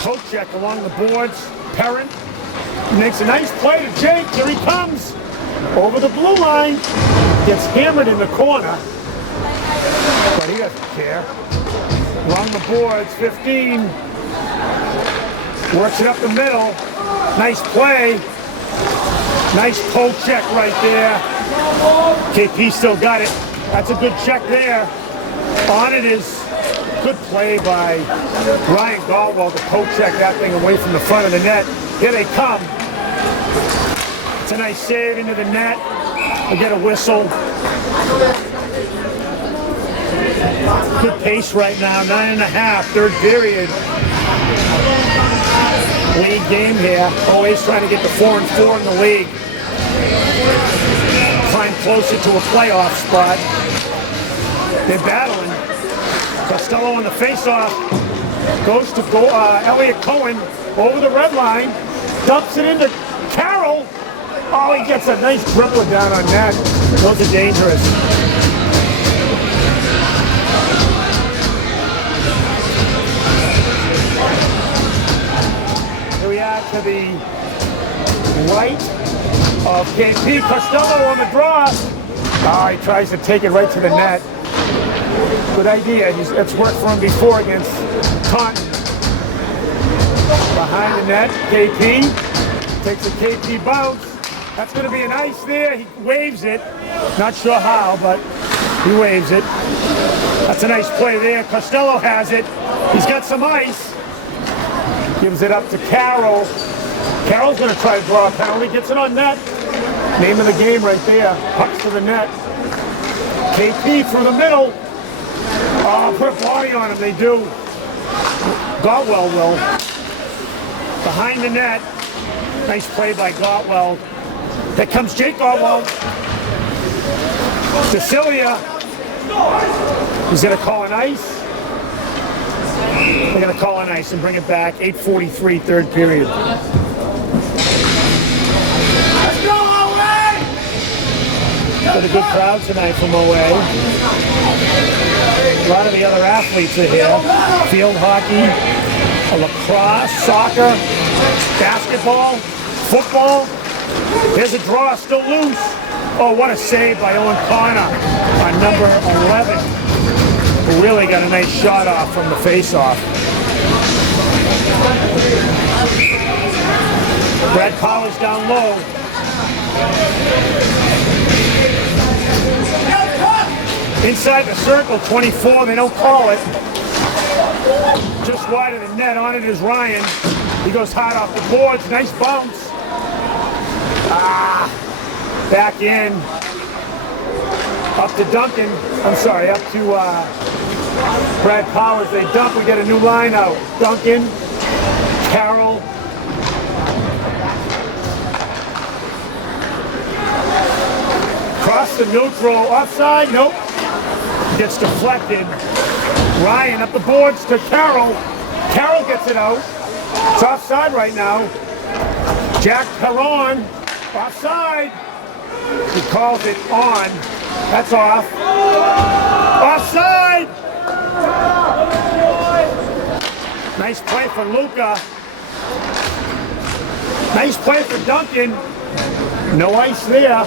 poke check along the boards. Perrin makes a nice play to Jake. Here he comes. Over the blue line. Gets hammered in the corner. But he doesn't care. Along the boards, 15. Works it up the middle. Nice play. Nice poke check right there. KP still got it. That's a good check there. On it is good play by Ryan Galwell to poke check that thing away from the front of the net. Here they come. It's a nice save into the net. They get a whistle. Good pace right now, 9.5, third period. League game here. Always trying to get to 4-4 in the league. Climb closer to a playoff spot. They're battling. Costello on the face-off. Goes to Elliot Cohen over the red line. Dumps it into Carroll. Oh, he gets a nice dribbler down on net. Those are dangerous. Here we are to the right of KP. Costello on the draw. Oh, he tries to take it right to the net. Good idea. It's worked for him before against Taunton. Behind the net, KP takes a KP bounce. That's going to be an ice there. He waves it. Not sure how, but he waves it. That's a nice play there. Costello has it. He's got some ice. Gives it up to Carroll. Carroll's going to try to draw a penalty. Gets it on net. Name of the game right there. Pucks to the net. KP through the middle. Oh, put a body on him. They do. Gotwell will. Behind the net. Nice play by Gotwell. There comes Jake Gotwell. Cecilia. He's going to call an ice. They're going to call an ice and bring it back. 8:43, third period. Got a good crowd tonight from OA. A lot of the other athletes are here. Field hockey, lacrosse, soccer, basketball, football. There's a draw, still loose. Oh, what a save by Owen Connor on number 11. Who really got a nice shot off from the face-off. Brad Powers down low. Inside the circle, 24, they don't call it. Just wide of the net, on it is Ryan. He goes hard off the boards, nice bounce. Back in. Up to Duncan, I'm sorry, up to Brad Powers. They dump, we get a new line out. Duncan, Carroll. Cross the neutral, offside, nope. Gets deflected. Ryan up the boards to Carroll. Carroll gets it out. It's offside right now. Jack Perron, offside. He calls it on. That's off. Offside! Nice play for Luca. Nice play for Duncan. No ice there.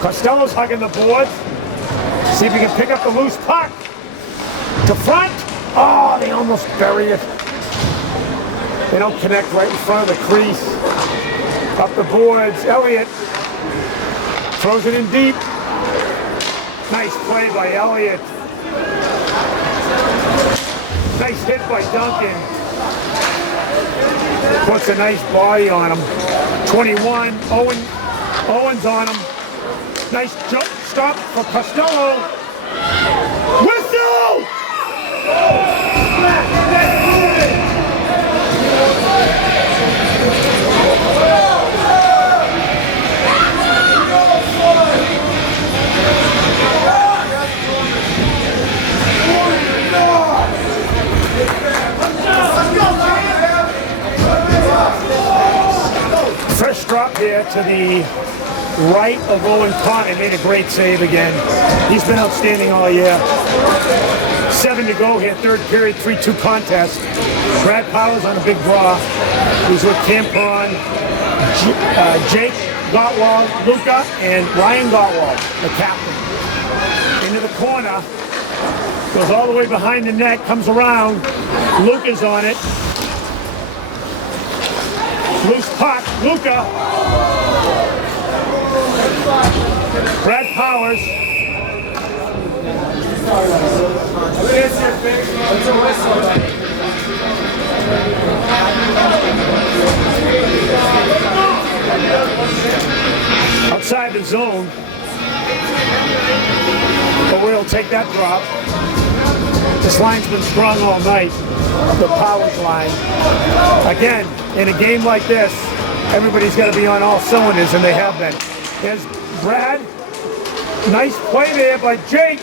Costello's hugging the boards. See if he can pick up the loose puck. To front. Oh, they almost bury it. They don't connect right in front of the crease. Up the boards. Elliott throws it in deep. Nice play by Elliott. Nice hit by Duncan. Puts a nice body on him. 21. Owen's on him. Nice jump stop for Costello. Whistle! drop here to the right of Owen Connor. Made a great save again. He's been outstanding all year. 7 to go here, third period, 3-2 contest. Brad Powers on a big draw. He's with Cam Perron, Jake Gottwald, Luca, and Ryan Gottwald, the captain. Into the corner. Goes all the way behind the net, comes around. Luca's on it. Loose puck, Luca. Brad Powers. Outside the zone. But we'll take that drop. This line's been strong all night, the Powers line. Again, in a game like this, everybody's got to be on all cylinders, and they have been. There's Brad. Nice play there by Jake.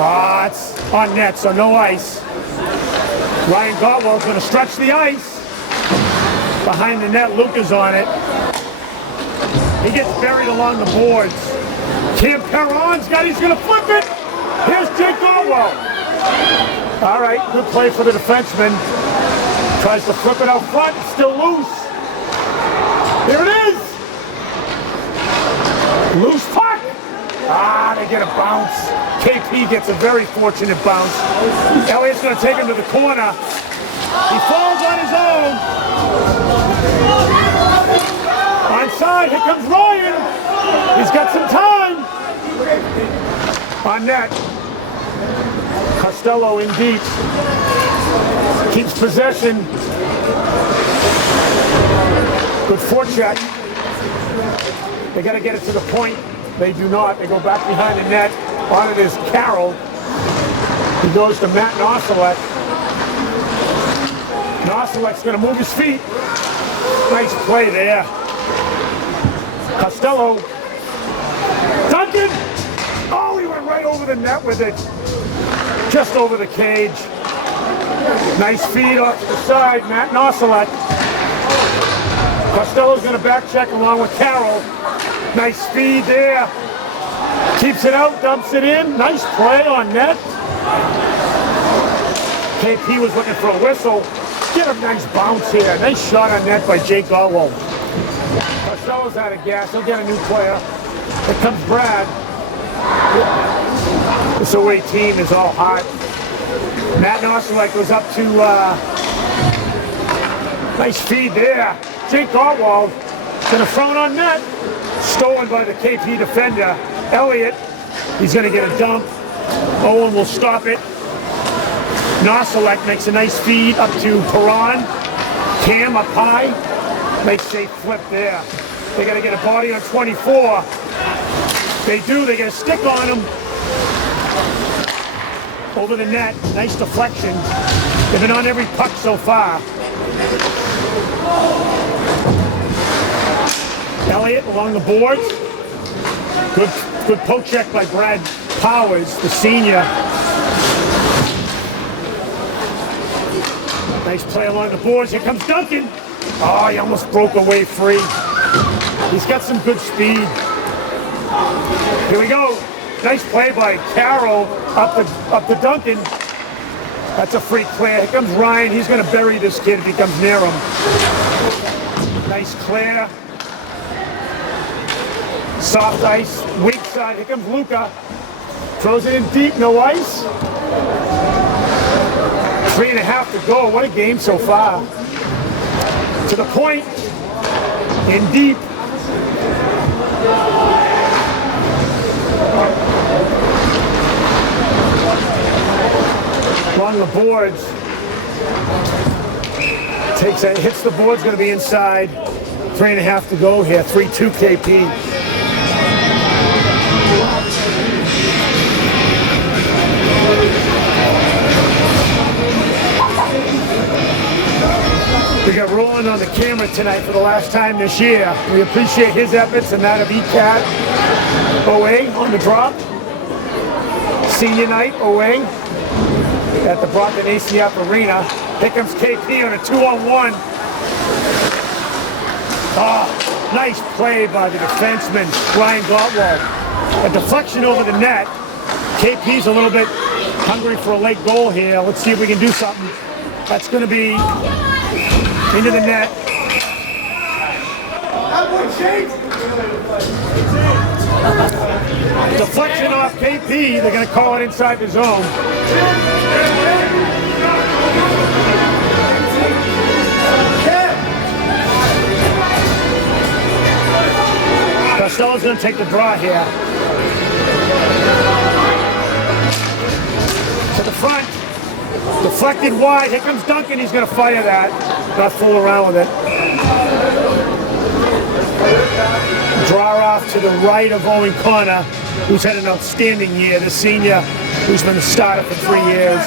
It's on net, so no ice. Ryan Gottwald's going to stretch the ice. Behind the net, Luca's on it. He gets buried along the boards. Cam Perron's he's going to flip it. Here's Jake Gottwald. All right, good play for the defenseman. Tries to flip it out front, it's still loose. There it is. Loose puck. They get a bounce. KP gets a very fortunate bounce. Elliott's going to take him to the corner. He falls on his own. Onside, here comes Ryan. He's got some time. On net. Costello in deep. Keeps possession. Good forecheck. They got to get it to the point. They do not. They go back behind the net. On it is Carroll. He goes to Matt Nosalek. Nosalek's going to move his feet. Nice play there. Costello. Duncan! Oh, he went right over the net with it. Just over the cage. Nice feed off to the side. Matt Nosalek. Costello's going to back check along with Carroll. Nice speed there. Keeps it out, dumps it in. Nice play on net. KP was looking for a whistle. Get a nice bounce here. Nice shot on net by Jake Gottwald. Costello's out of gas. He'll get a new player. Here comes Brad. This away team is all hot. Matt Nosalek goes up to nice feed there. Jake Gottwald going to throw it on net. Stolen by the KP defender. Elliott, he's going to get a dump. Owen will stop it. Nosalek makes a nice feed up to Perron. Cam up high. Nice safe flip there. They got to get a body on 24. They do. They get a stick on him. Over the net. Nice deflection. They've been on every puck so far. Elliott along the boards. Good poke check by Brad Powers, the senior. Nice play along the boards. Here comes Duncan. Oh, he almost broke away free. He's got some good speed. Here we go. Nice play by Carroll up to Duncan. That's a free clear. Here comes Ryan. He's going to bury this kid if he comes near him. Nice clear. Soft ice, weak side. Here comes Luca. Throws it in deep, no ice. 3.5 to go. What a game so far. To the point. In deep. Along the boards. Hits the boards, going to be inside. 3.5 to go here. 3-2 KP. We got Roland on the camera tonight for the last time this year. We appreciate his efforts and that of ECAT. OA on the drop. Senior night, OA at the Brockton ACF Arena. Here comes KP on a 2-on-1. Nice play by the defenseman, Ryan Gottwald. A deflection over the net. KP's a little bit hungry for a late goal here. Let's see if we can do something. That's going to be into the net. Deflection off KP. They're going to call it inside the zone. Costello's going to take the draw here. To the front. Deflected wide. Here comes Duncan. He's going to fire that. Not fool around with it. Draw off to the right of Owen Connor, who's had an outstanding year. The senior who's been the starter for 3 years.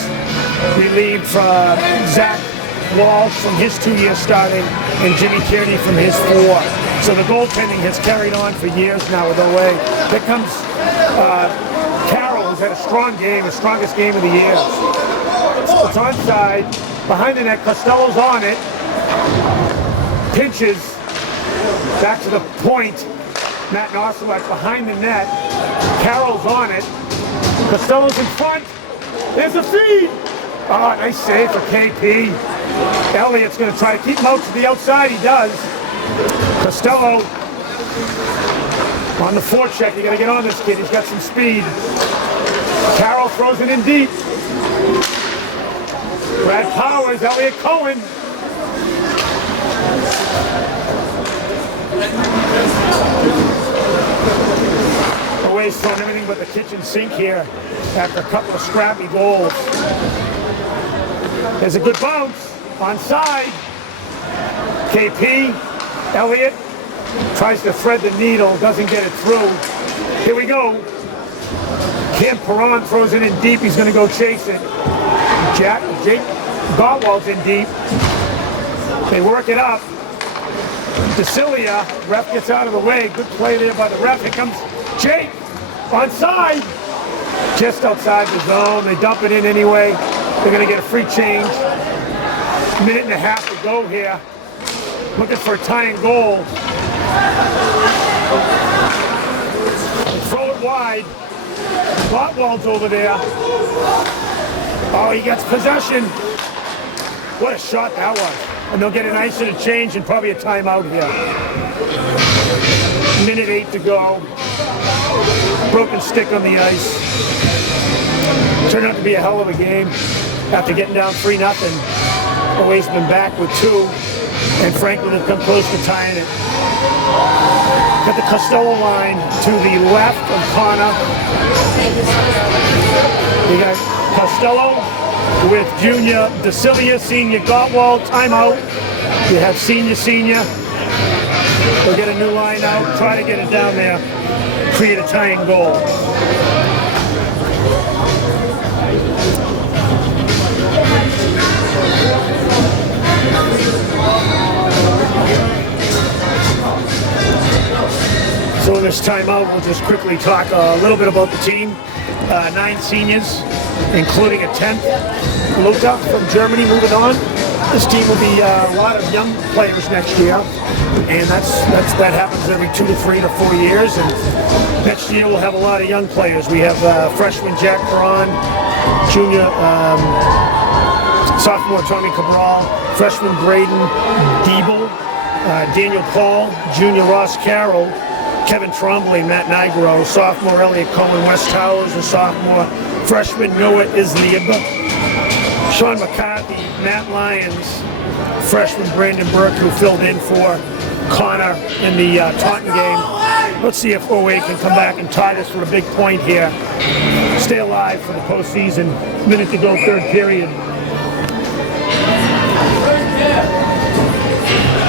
Relieved from Zach Walsh from his 2 years starting and Jimmy Kearney from his 4. So the goaltending has carried on for years now with OA. Here comes Carroll, who's had a strong game, the strongest game of the year. It's onside, behind the net, Costello's on it. Pinches, back to the point. Matt Nosselak behind the net. Carroll's on it. Costello's in front. There's a feed. Oh, nice save for KP. Elliott's going to try to keep him out to the outside. He does. Costello on the forecheck. You got to get on this kid. He's got some speed. Carroll throws it in deep. Brad Powers, Elliott Cohen. Always throwing everything but the kitchen sink here after a couple of scrappy goals. There's a good bounce. Onside. KP. Elliott tries to thread the needle, doesn't get it through. Here we go. Cam Perron throws it in deep. He's going to go chase it. Jake Gottwald's in deep. They work it up. DeCilia, ref gets out of the way. Good play there by the ref. Here comes Jake. Onside. Just outside the zone. They dump it in anyway. They're going to get a free change. Minute and a half to go here. Looking for a tying goal. They throw it wide. Gottwald's over there. Oh, he gets possession. What a shot that was. And they'll get an ice and a change and probably a timeout here. Minute 8 to go. Broken stick on the ice. Turned out to be a hell of a game. After getting down 3-0, always been back with 2. And Franklin have come close to tying it. Got the Costello line to the left of Connor. We got Costello with junior DeCilia, senior Gottwald, timeout. You have senior. They'll get a new line out, try to get it down there, create a tying goal. So in this timeout, we'll just quickly talk a little bit about the team. 9 seniors, including a 10th. Lothar from Germany moving on. This team will be a lot of young players next year, and that happens every 2 to 3 to 4 years. And next year we'll have a lot of young players. We have freshman Jack Perron, junior sophomore Tommy Cabral, freshman Braden Diebel, Daniel Paul, junior Ross Carroll, Kevin Trombley, Matt Nigro, sophomore Elliott Cohen, West Towers, a sophomore, freshman Noah Islib, Sean McCarthy, Matt Lyons, freshman Brandon Burke, who filled in for Connor in the Taunton game. Let's see if OA can come back and tie this for a big point here. Stay alive for the postseason. Minute to go, third period.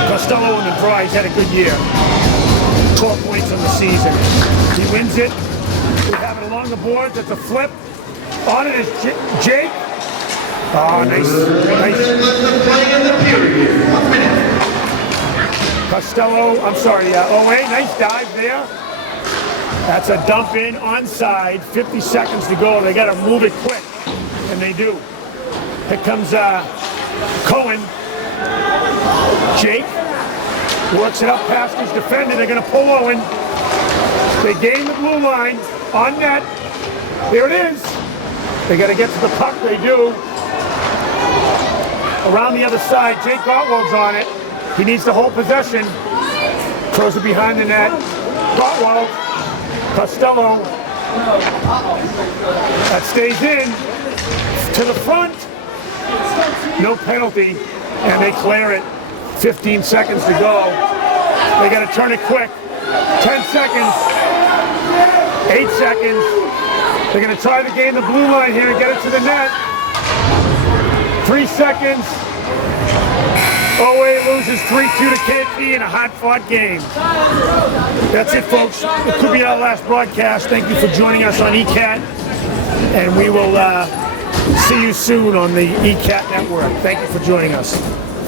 Costello in the draw, he's had a good year. 12 points on the season. He wins it. We have it along the boards. It's a flip. On it is Jake. Oh, nice. Let them play in the period. 1 minute. Costello, OA, nice dive there. That's a dump in, onside, 50 seconds to go. They got to move it quick, and they do. Here comes Cohen. Jake. Works it up past his defender. They're going to pull Owen. They gain the blue line on net. There it is. They got to get to the puck. They do. Around the other side, Jake Gottwald's on it. He needs to hold possession. Throws it behind the net. Gottwald. Costello. That stays in. To the front. No penalty. And they clear it. 15 seconds to go. They got to turn it quick. 10 seconds. 8 seconds. They're going to try to gain the blue line here and get it to the net. 3 seconds. OA loses 3-2 to KP in a hard-fought game. That's it, folks. It could be our last broadcast. Thank you for joining us on ECAT. And we will see you soon on the ECAT network. Thank you for joining us.